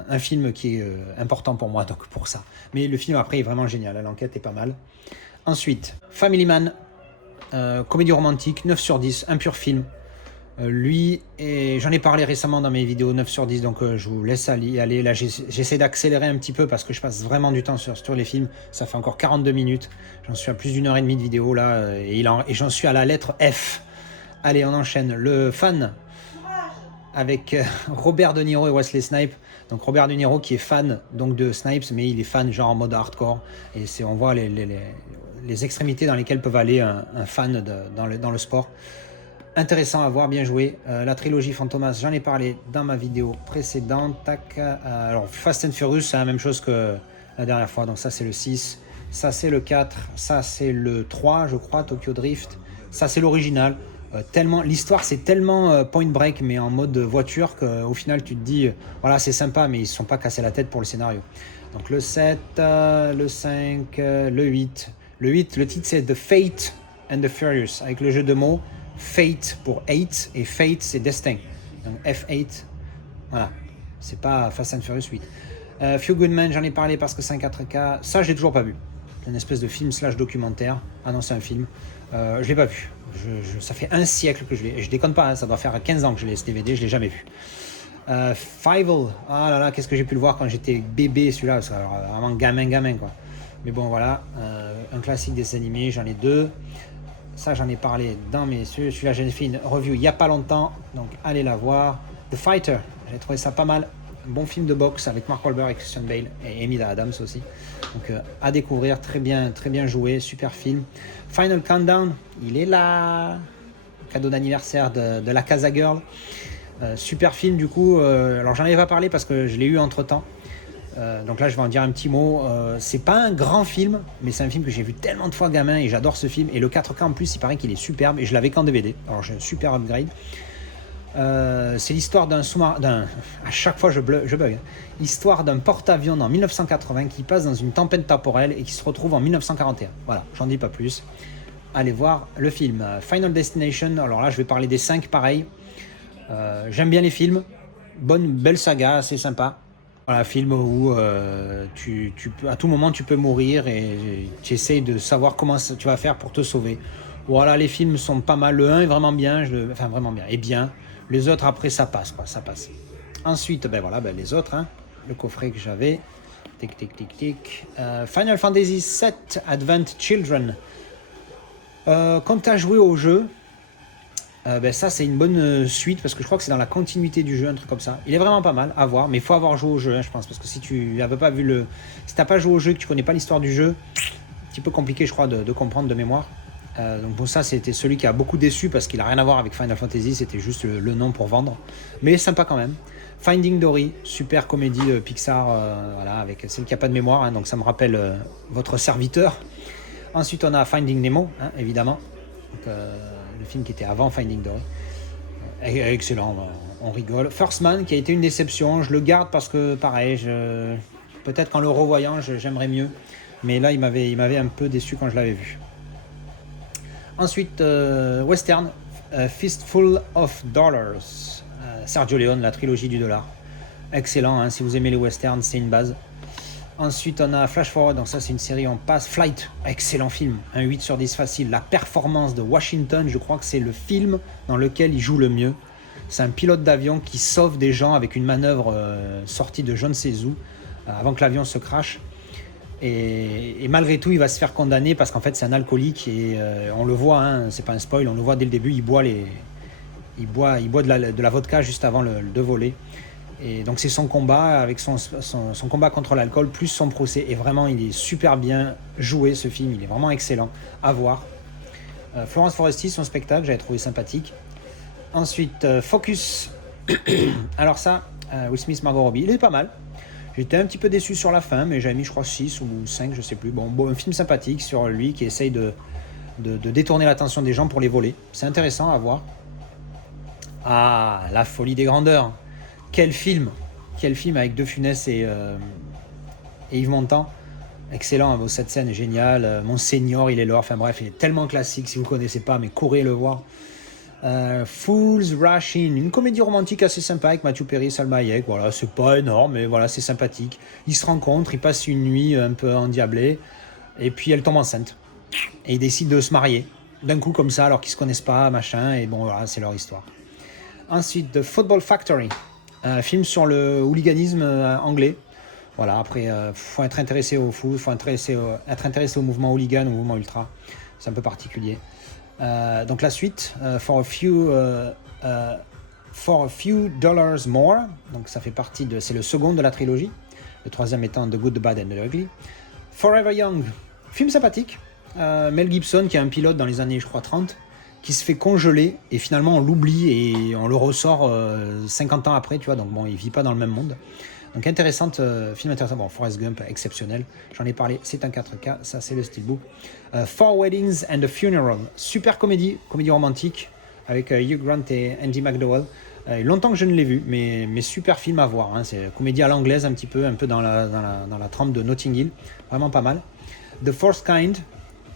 un film qui est important pour moi, donc pour ça. Mais le film après est vraiment génial, l'enquête est pas mal. Ensuite, Family Man, comédie romantique, 9 sur 10, un pur film. Lui, et j'en ai parlé récemment dans mes vidéos, 9 sur 10, donc je vous laisse y aller. Là, j'essaie d'accélérer un petit peu parce que je passe vraiment du temps sur les films. Ça fait encore 42 minutes. J'en suis à plus d'1 heure et demie de vidéo là, et j'en suis à la lettre F. Allez, on enchaîne. Le Fan avec Robert De Niro et Wesley Snipes. Donc Robert De Niro qui est fan donc de Snipes, mais il est fan genre en mode hardcore. Et on voit les extrémités dans lesquelles peuvent aller un fan dans le sport. Intéressant à voir, bien joué. La trilogie Fantomas, j'en ai parlé dans ma vidéo précédente. Tac. Alors Fast and Furious, c'est la même chose que la dernière fois. Donc ça c'est le 6, ça c'est le 4, ça c'est le 3 je crois, Tokyo Drift. Ça c'est l'original. Tellement, l'histoire c'est tellement Point Break mais en mode voiture qu'au final tu te dis voilà c'est sympa mais ils se sont pas cassés la tête pour le scénario. Donc le 7, le 5, le 8. Le 8, le titre c'est The Fate and the Furious avec le jeu de mots Fate pour 8 et Fate c'est destin. Donc F8, voilà, c'est pas Fast and Furious 8. Few Good Men, j'en ai parlé parce que c'est un 4K, ça je l'ai toujours pas vu. C'est une espèce de film slash documentaire. Ah non, c'est un film. Je l'ai pas vu. Ça fait un siècle que je l'ai. Je déconne pas, hein, ça doit faire 15 ans que je l'ai ce DVD, je l'ai jamais vu. Fievel, ah là là, qu'est-ce que j'ai pu le voir quand j'étais bébé celui-là, c'est vraiment gamin quoi. Mais bon voilà, un classique des animés, j'en ai deux. Ça j'en ai parlé dans mes... Celui-là j'ai fait une review il n'y a pas longtemps, donc allez la voir. The Fighter, j'ai trouvé ça pas mal. Un bon film de boxe avec Mark Wahlberg et Christian Bale et Amy Adams aussi. Donc à découvrir, très bien joué, super film. Final Countdown, il est là. Cadeau d'anniversaire de la Casa Girl. Super film du coup. Alors j'en avais pas parlé parce que je l'ai eu entre temps. Donc là je vais en dire un petit mot. C'est pas un grand film, mais c'est un film que j'ai vu tellement de fois gamin et j'adore ce film. Et le 4K en plus, il paraît qu'il est superbe et je l'avais qu'en DVD. Alors j'ai un super upgrade. C'est l'histoire d'un sous-marin, à chaque fois je bug, histoire d'un porte-avions en 1980 qui passe dans une tempête temporelle et qui se retrouve en 1941. Voilà, j'en dis pas plus. Allez voir le film. Final Destination, alors là je vais parler des 5 pareil. J'aime bien les films, belle saga, assez sympa. Voilà, film où tu peux, à tout moment tu peux mourir et tu essayes de savoir comment tu vas faire pour te sauver. Voilà, les films sont pas mal. Le 1 est vraiment bien, vraiment bien, et bien. Les autres, après, ça passe, quoi, ça passe. Ensuite, les autres, hein, le coffret que j'avais. Tic. Final Fantasy VII Advent Children. Quand tu as joué au jeu, ça, c'est une bonne suite, parce que je crois que c'est dans la continuité du jeu, un truc comme ça. Il est vraiment pas mal à voir, mais il faut avoir joué au jeu, hein, je pense, parce que si tu n'avais pas vu si t'as pas joué au jeu, que tu connais pas l'histoire du jeu, un petit peu compliqué, je crois, de comprendre de mémoire. Donc bon, ça c'était celui qui a beaucoup déçu parce qu'il a rien à voir avec Final Fantasy, c'était juste le nom pour vendre, mais sympa quand même. Finding Dory, super comédie Pixar, voilà, avec celle qui a pas de mémoire, hein, donc ça me rappelle votre serviteur. Ensuite on a Finding Nemo, hein, évidemment, donc, le film qui était avant Finding Dory, excellent, on rigole. First Man qui a été une déception, je le garde parce que pareil, peut-être qu'en le revoyant j'aimerais mieux, mais là il m'avait un peu déçu quand je l'avais vu. Ensuite, Western, Fistful of Dollars, Sergio Leone, la trilogie du dollar. Excellent, hein, si vous aimez les westerns, c'est une base. Ensuite, on a Flash Forward, donc ça c'est une série en passe. Flight, excellent film, un 8 sur 10 facile. La performance de Washington, je crois que c'est le film dans lequel il joue le mieux. C'est un pilote d'avion qui sauve des gens avec une manœuvre sortie de je ne sais où, avant que l'avion se crache. Et malgré tout, il va se faire condamner parce qu'en fait, c'est un alcoolique et on le voit, hein, c'est pas un spoil, on le voit dès le début, il boit de la vodka juste avant de voler. Et donc c'est son combat avec son combat contre l'alcool plus son procès. Et vraiment, il est super bien joué ce film, il est vraiment excellent à voir. Florence Foresti, son spectacle, j'avais trouvé sympathique. Ensuite, Focus. Alors ça, Will Smith, Margot Robbie, il est pas mal. J'étais un petit peu déçu sur la fin, mais j'avais mis, je crois, 6 ou 5, je sais plus. Bon, un film sympathique sur lui qui essaye de détourner l'attention des gens pour les voler. C'est intéressant à voir. Ah, La folie des grandeurs. Quel film avec De Funès et Yves Montand. Excellent, cette scène est géniale. Monseigneur, il est là. Enfin bref, il est tellement classique. Si vous ne connaissez pas, mais courez le voir. Fools Rush In, une comédie romantique assez sympa avec Matthew Perry, Salma Hayek. Voilà, c'est pas énorme, mais voilà, c'est sympathique. Ils se rencontrent, ils passent une nuit un peu endiablée, et puis elle tombe enceinte. Et ils décident de se marier d'un coup comme ça, alors qu'ils se connaissent pas, machin. Et bon, voilà, c'est leur histoire. Ensuite, The Football Factory, un film sur le hooliganisme anglais. Voilà, après, faut être intéressé au foot, faut être intéressé au mouvement hooligan, au mouvement ultra. C'est un peu particulier. Donc la suite, for a few dollars more, donc ça fait partie c'est le second de la trilogie, le troisième étant The Good, The Bad and The Ugly. Forever Young, film sympathique, Mel Gibson qui est un pilote dans les années je crois 30, qui se fait congeler et finalement on l'oublie et on le ressort 50 ans après, tu vois, donc bon, il vit pas dans le même monde. Donc film intéressant. Bon, Forrest Gump, exceptionnel. J'en ai parlé, c'est un 4K, ça c'est le steelbook. Four Weddings and a Funeral, super comédie romantique. avec Hugh Grant et Andy McDowell. Longtemps que je ne l'ai vu, mais super film à voir. Hein. C'est comédie à l'anglaise un peu dans la trempe de Notting Hill. Vraiment pas mal. The Fourth Kind,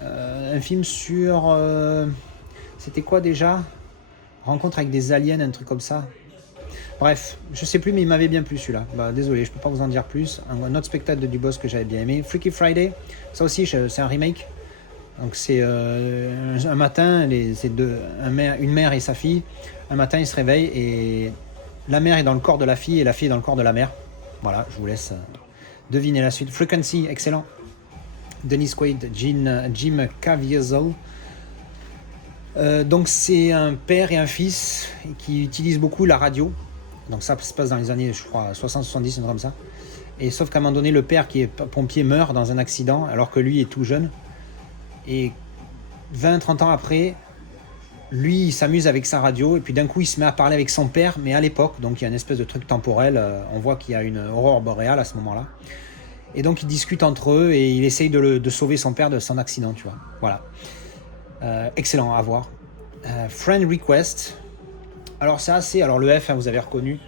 un film sur... c'était quoi déjà? Rencontre avec des aliens, un truc comme ça. Bref, je sais plus, mais il m'avait bien plu celui-là. Bah, désolé, je peux pas vous en dire plus. Un autre spectacle de Dubos que j'avais bien aimé. Freaky Friday, ça aussi, c'est un remake. Donc c'est un matin, une mère et sa fille. Un matin, ils se réveillent et la mère est dans le corps de la fille et la fille est dans le corps de la mère. Voilà, je vous laisse deviner la suite. Frequency, excellent. Dennis Quaid, Jim Caviezel. Donc c'est un père et un fils qui utilisent beaucoup la radio. Donc ça se passe dans les années, je crois, 60-70, un truc comme ça. Et sauf qu'à un moment donné, le père qui est pompier meurt dans un accident alors que lui est tout jeune. Et 20-30 ans après, lui il s'amuse avec sa radio et puis d'un coup il se met à parler avec son père, mais à l'époque, donc il y a une espèce de truc temporel, on voit qu'il y a une aurore boréale à ce moment-là. Et donc ils discutent entre eux et il essaye de sauver son père de son accident, tu vois. Voilà. Excellent à voir. Friend Request. Alors c'est assez... Alors le F, hein, vous avez reconnu.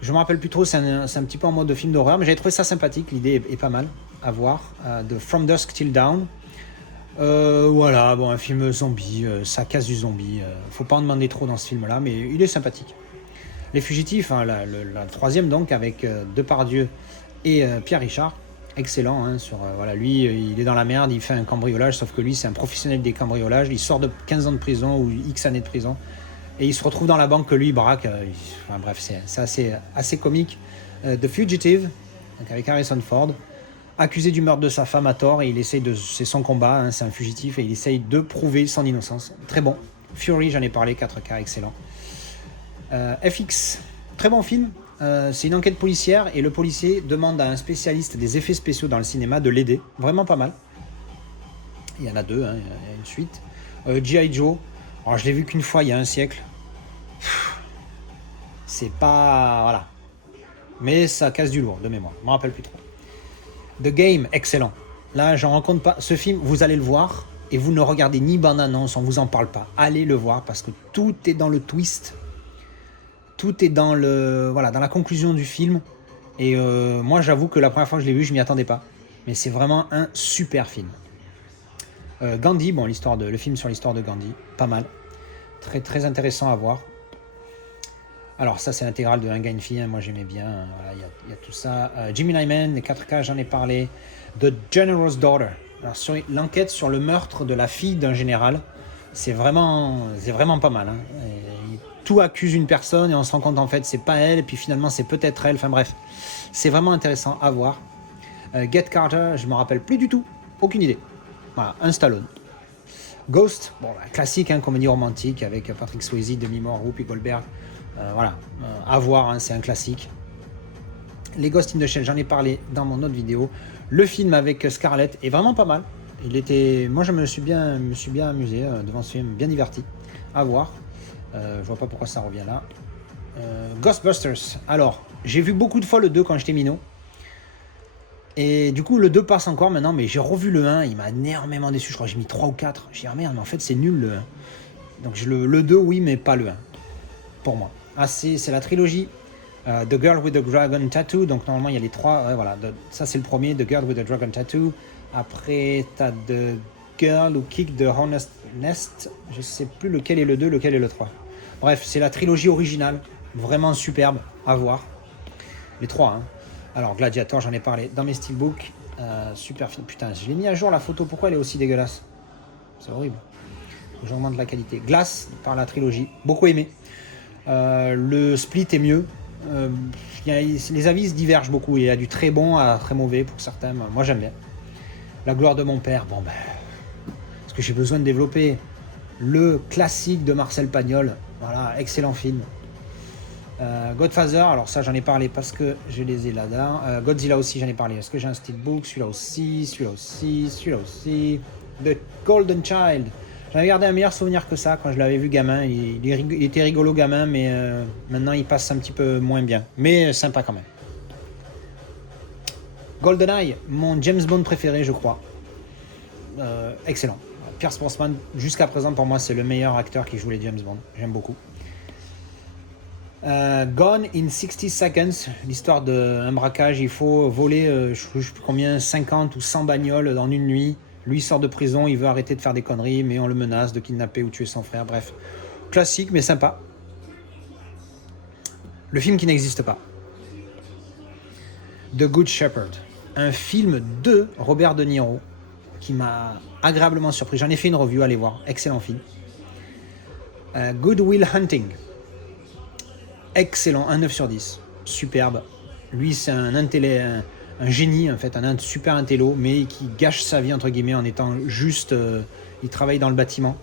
Je me rappelle plus trop, c'est un petit peu en mode de film d'horreur, mais j'avais trouvé ça sympathique, l'idée est pas mal à voir. De From Dusk Till Dawn. Voilà, bon, un film zombie, ça casse du zombie. Faut pas en demander trop dans ce film-là, mais il est sympathique. Les Fugitifs, hein, la troisième donc, avec Depardieu et Pierre Richard. Excellent, hein, voilà, lui, il est dans la merde, il fait un cambriolage, sauf que lui, c'est un professionnel des cambriolages. Il sort de 15 ans de prison ou X années de prison. Et il se retrouve dans la banque que lui braque. Enfin bref, c'est assez comique. The Fugitive, donc avec Harrison Ford, accusé du meurtre de sa femme à tort, et c'est son combat, hein, c'est un fugitif, et il essaye de prouver son innocence. Très bon. Fury, j'en ai parlé, 4K, excellent. FX, très bon film. C'est une enquête policière, et le policier demande à un spécialiste des effets spéciaux dans le cinéma de l'aider. Vraiment pas mal. Il y en a deux, hein, il y a une suite. G.I. Joe. Alors, je l'ai vu qu'une fois il y a un siècle. C'est pas... Voilà. Mais ça casse du lourd de mémoire. Je me rappelle plus trop. The Game, excellent. Là, j'en rencontre pas. Ce film, vous allez le voir et vous ne regardez ni bande-annonce, on vous en parle pas. Allez le voir parce que tout est dans le twist. Tout est dans dans la conclusion du film. Et moi, j'avoue que la première fois que je l'ai vu, je m'y attendais pas. Mais c'est vraiment un super film. Gandhi, bon, le film sur l'histoire de Gandhi, pas mal. Très, très intéressant à voir. Alors ça, c'est l'intégrale de Un gars, une fille, hein, moi j'aimais bien, voilà, y a tout ça. Jimmy Nyman, les 4K, j'en ai parlé. The General's Daughter. Alors sur l'enquête sur le meurtre de la fille d'un général, c'est vraiment pas mal. Hein. Tout accuse une personne et on se rend compte en fait c'est pas elle, et puis finalement c'est peut-être elle, enfin bref. C'est vraiment intéressant à voir. Get Carter, je me rappelle plus du tout, aucune idée. Voilà, un Stallone. Ghost, bon, classique, hein, comédie romantique avec Patrick Swayze, Demi Moore, Whoopi Goldberg. À voir, hein, c'est un classique. Les Ghost in the Shell, j'en ai parlé dans mon autre vidéo. Le film avec Scarlett est vraiment pas mal. Moi, je me suis bien amusé devant ce film, bien diverti. À voir. Je vois pas pourquoi ça revient là. Ghostbusters. Alors, j'ai vu beaucoup de fois le 2 quand j'étais minot. Et du coup, le 2 passe encore maintenant, mais j'ai revu le 1, il m'a énormément déçu. Je crois que j'ai mis 3 ou 4. J'ai dit, ah merde, mais en fait, c'est nul le 1. Donc, le 2, oui, mais pas le 1. Pour moi. C'est la trilogie The Girl with the Dragon Tattoo. Donc, normalement, il y a les 3. Voilà, ça, c'est le premier, The Girl with the Dragon Tattoo. Après, t'as The Girl Who Kicked the Hornet's Nest. Je sais plus lequel est le 2, lequel est le 3. Bref, c'est la trilogie originale. Vraiment superbe à voir. Les 3, hein. Alors, Gladiator, j'en ai parlé dans mes steelbooks. Super film. Putain, je l'ai mis à jour la photo. Pourquoi elle est aussi dégueulasse? C'est horrible. J'augmente la qualité. Glace, par la trilogie. Beaucoup aimé. Le Split est mieux. Les avis se divergent beaucoup. Il y a du très bon à très mauvais pour certains. Moi, j'aime bien. La gloire de mon père. Bon, est-ce que j'ai besoin de développer le classique de Marcel Pagnol? Voilà, excellent film. Godfather, alors ça j'en ai parlé parce que je les ai là-dedans. Godzilla aussi j'en ai parlé. Est-ce que j'ai un steelbook? Celui-là aussi. The Golden Child. J'en ai gardé un meilleur souvenir que ça quand je l'avais vu gamin. Il était rigolo gamin, mais maintenant il passe un petit peu moins bien. Mais sympa quand même. GoldenEye, mon James Bond préféré, je crois. Excellent. Pierce Brosnan, jusqu'à présent, pour moi, c'est le meilleur acteur qui joue les James Bond. J'aime beaucoup. Gone in 60 Seconds, l'histoire d'un braquage. Il faut voler, je sais plus combien, 50 ou 100 bagnoles en une nuit. Lui, il sort de prison, il veut arrêter de faire des conneries, mais on le menace de kidnapper ou tuer son frère. Bref, classique, mais sympa. Le film qui n'existe pas. The Good Shepherd, un film de Robert De Niro qui m'a agréablement surpris. J'en ai fait une review, allez voir, excellent film. Good Will Hunting, excellent, un 9 sur 10, superbe. Lui, c'est un génie, en fait, un super intello, mais qui gâche sa vie, entre guillemets, en étant juste... il travaille dans le bâtiment,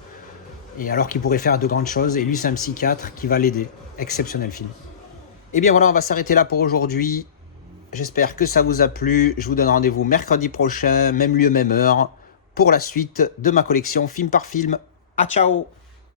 et alors qu'il pourrait faire de grandes choses, et lui, c'est un psychiatre qui va l'aider. Exceptionnel film. Et bien voilà, on va s'arrêter là pour aujourd'hui. J'espère que ça vous a plu. Je vous donne rendez-vous mercredi prochain, même lieu, même heure, pour la suite de ma collection film par film. À ciao!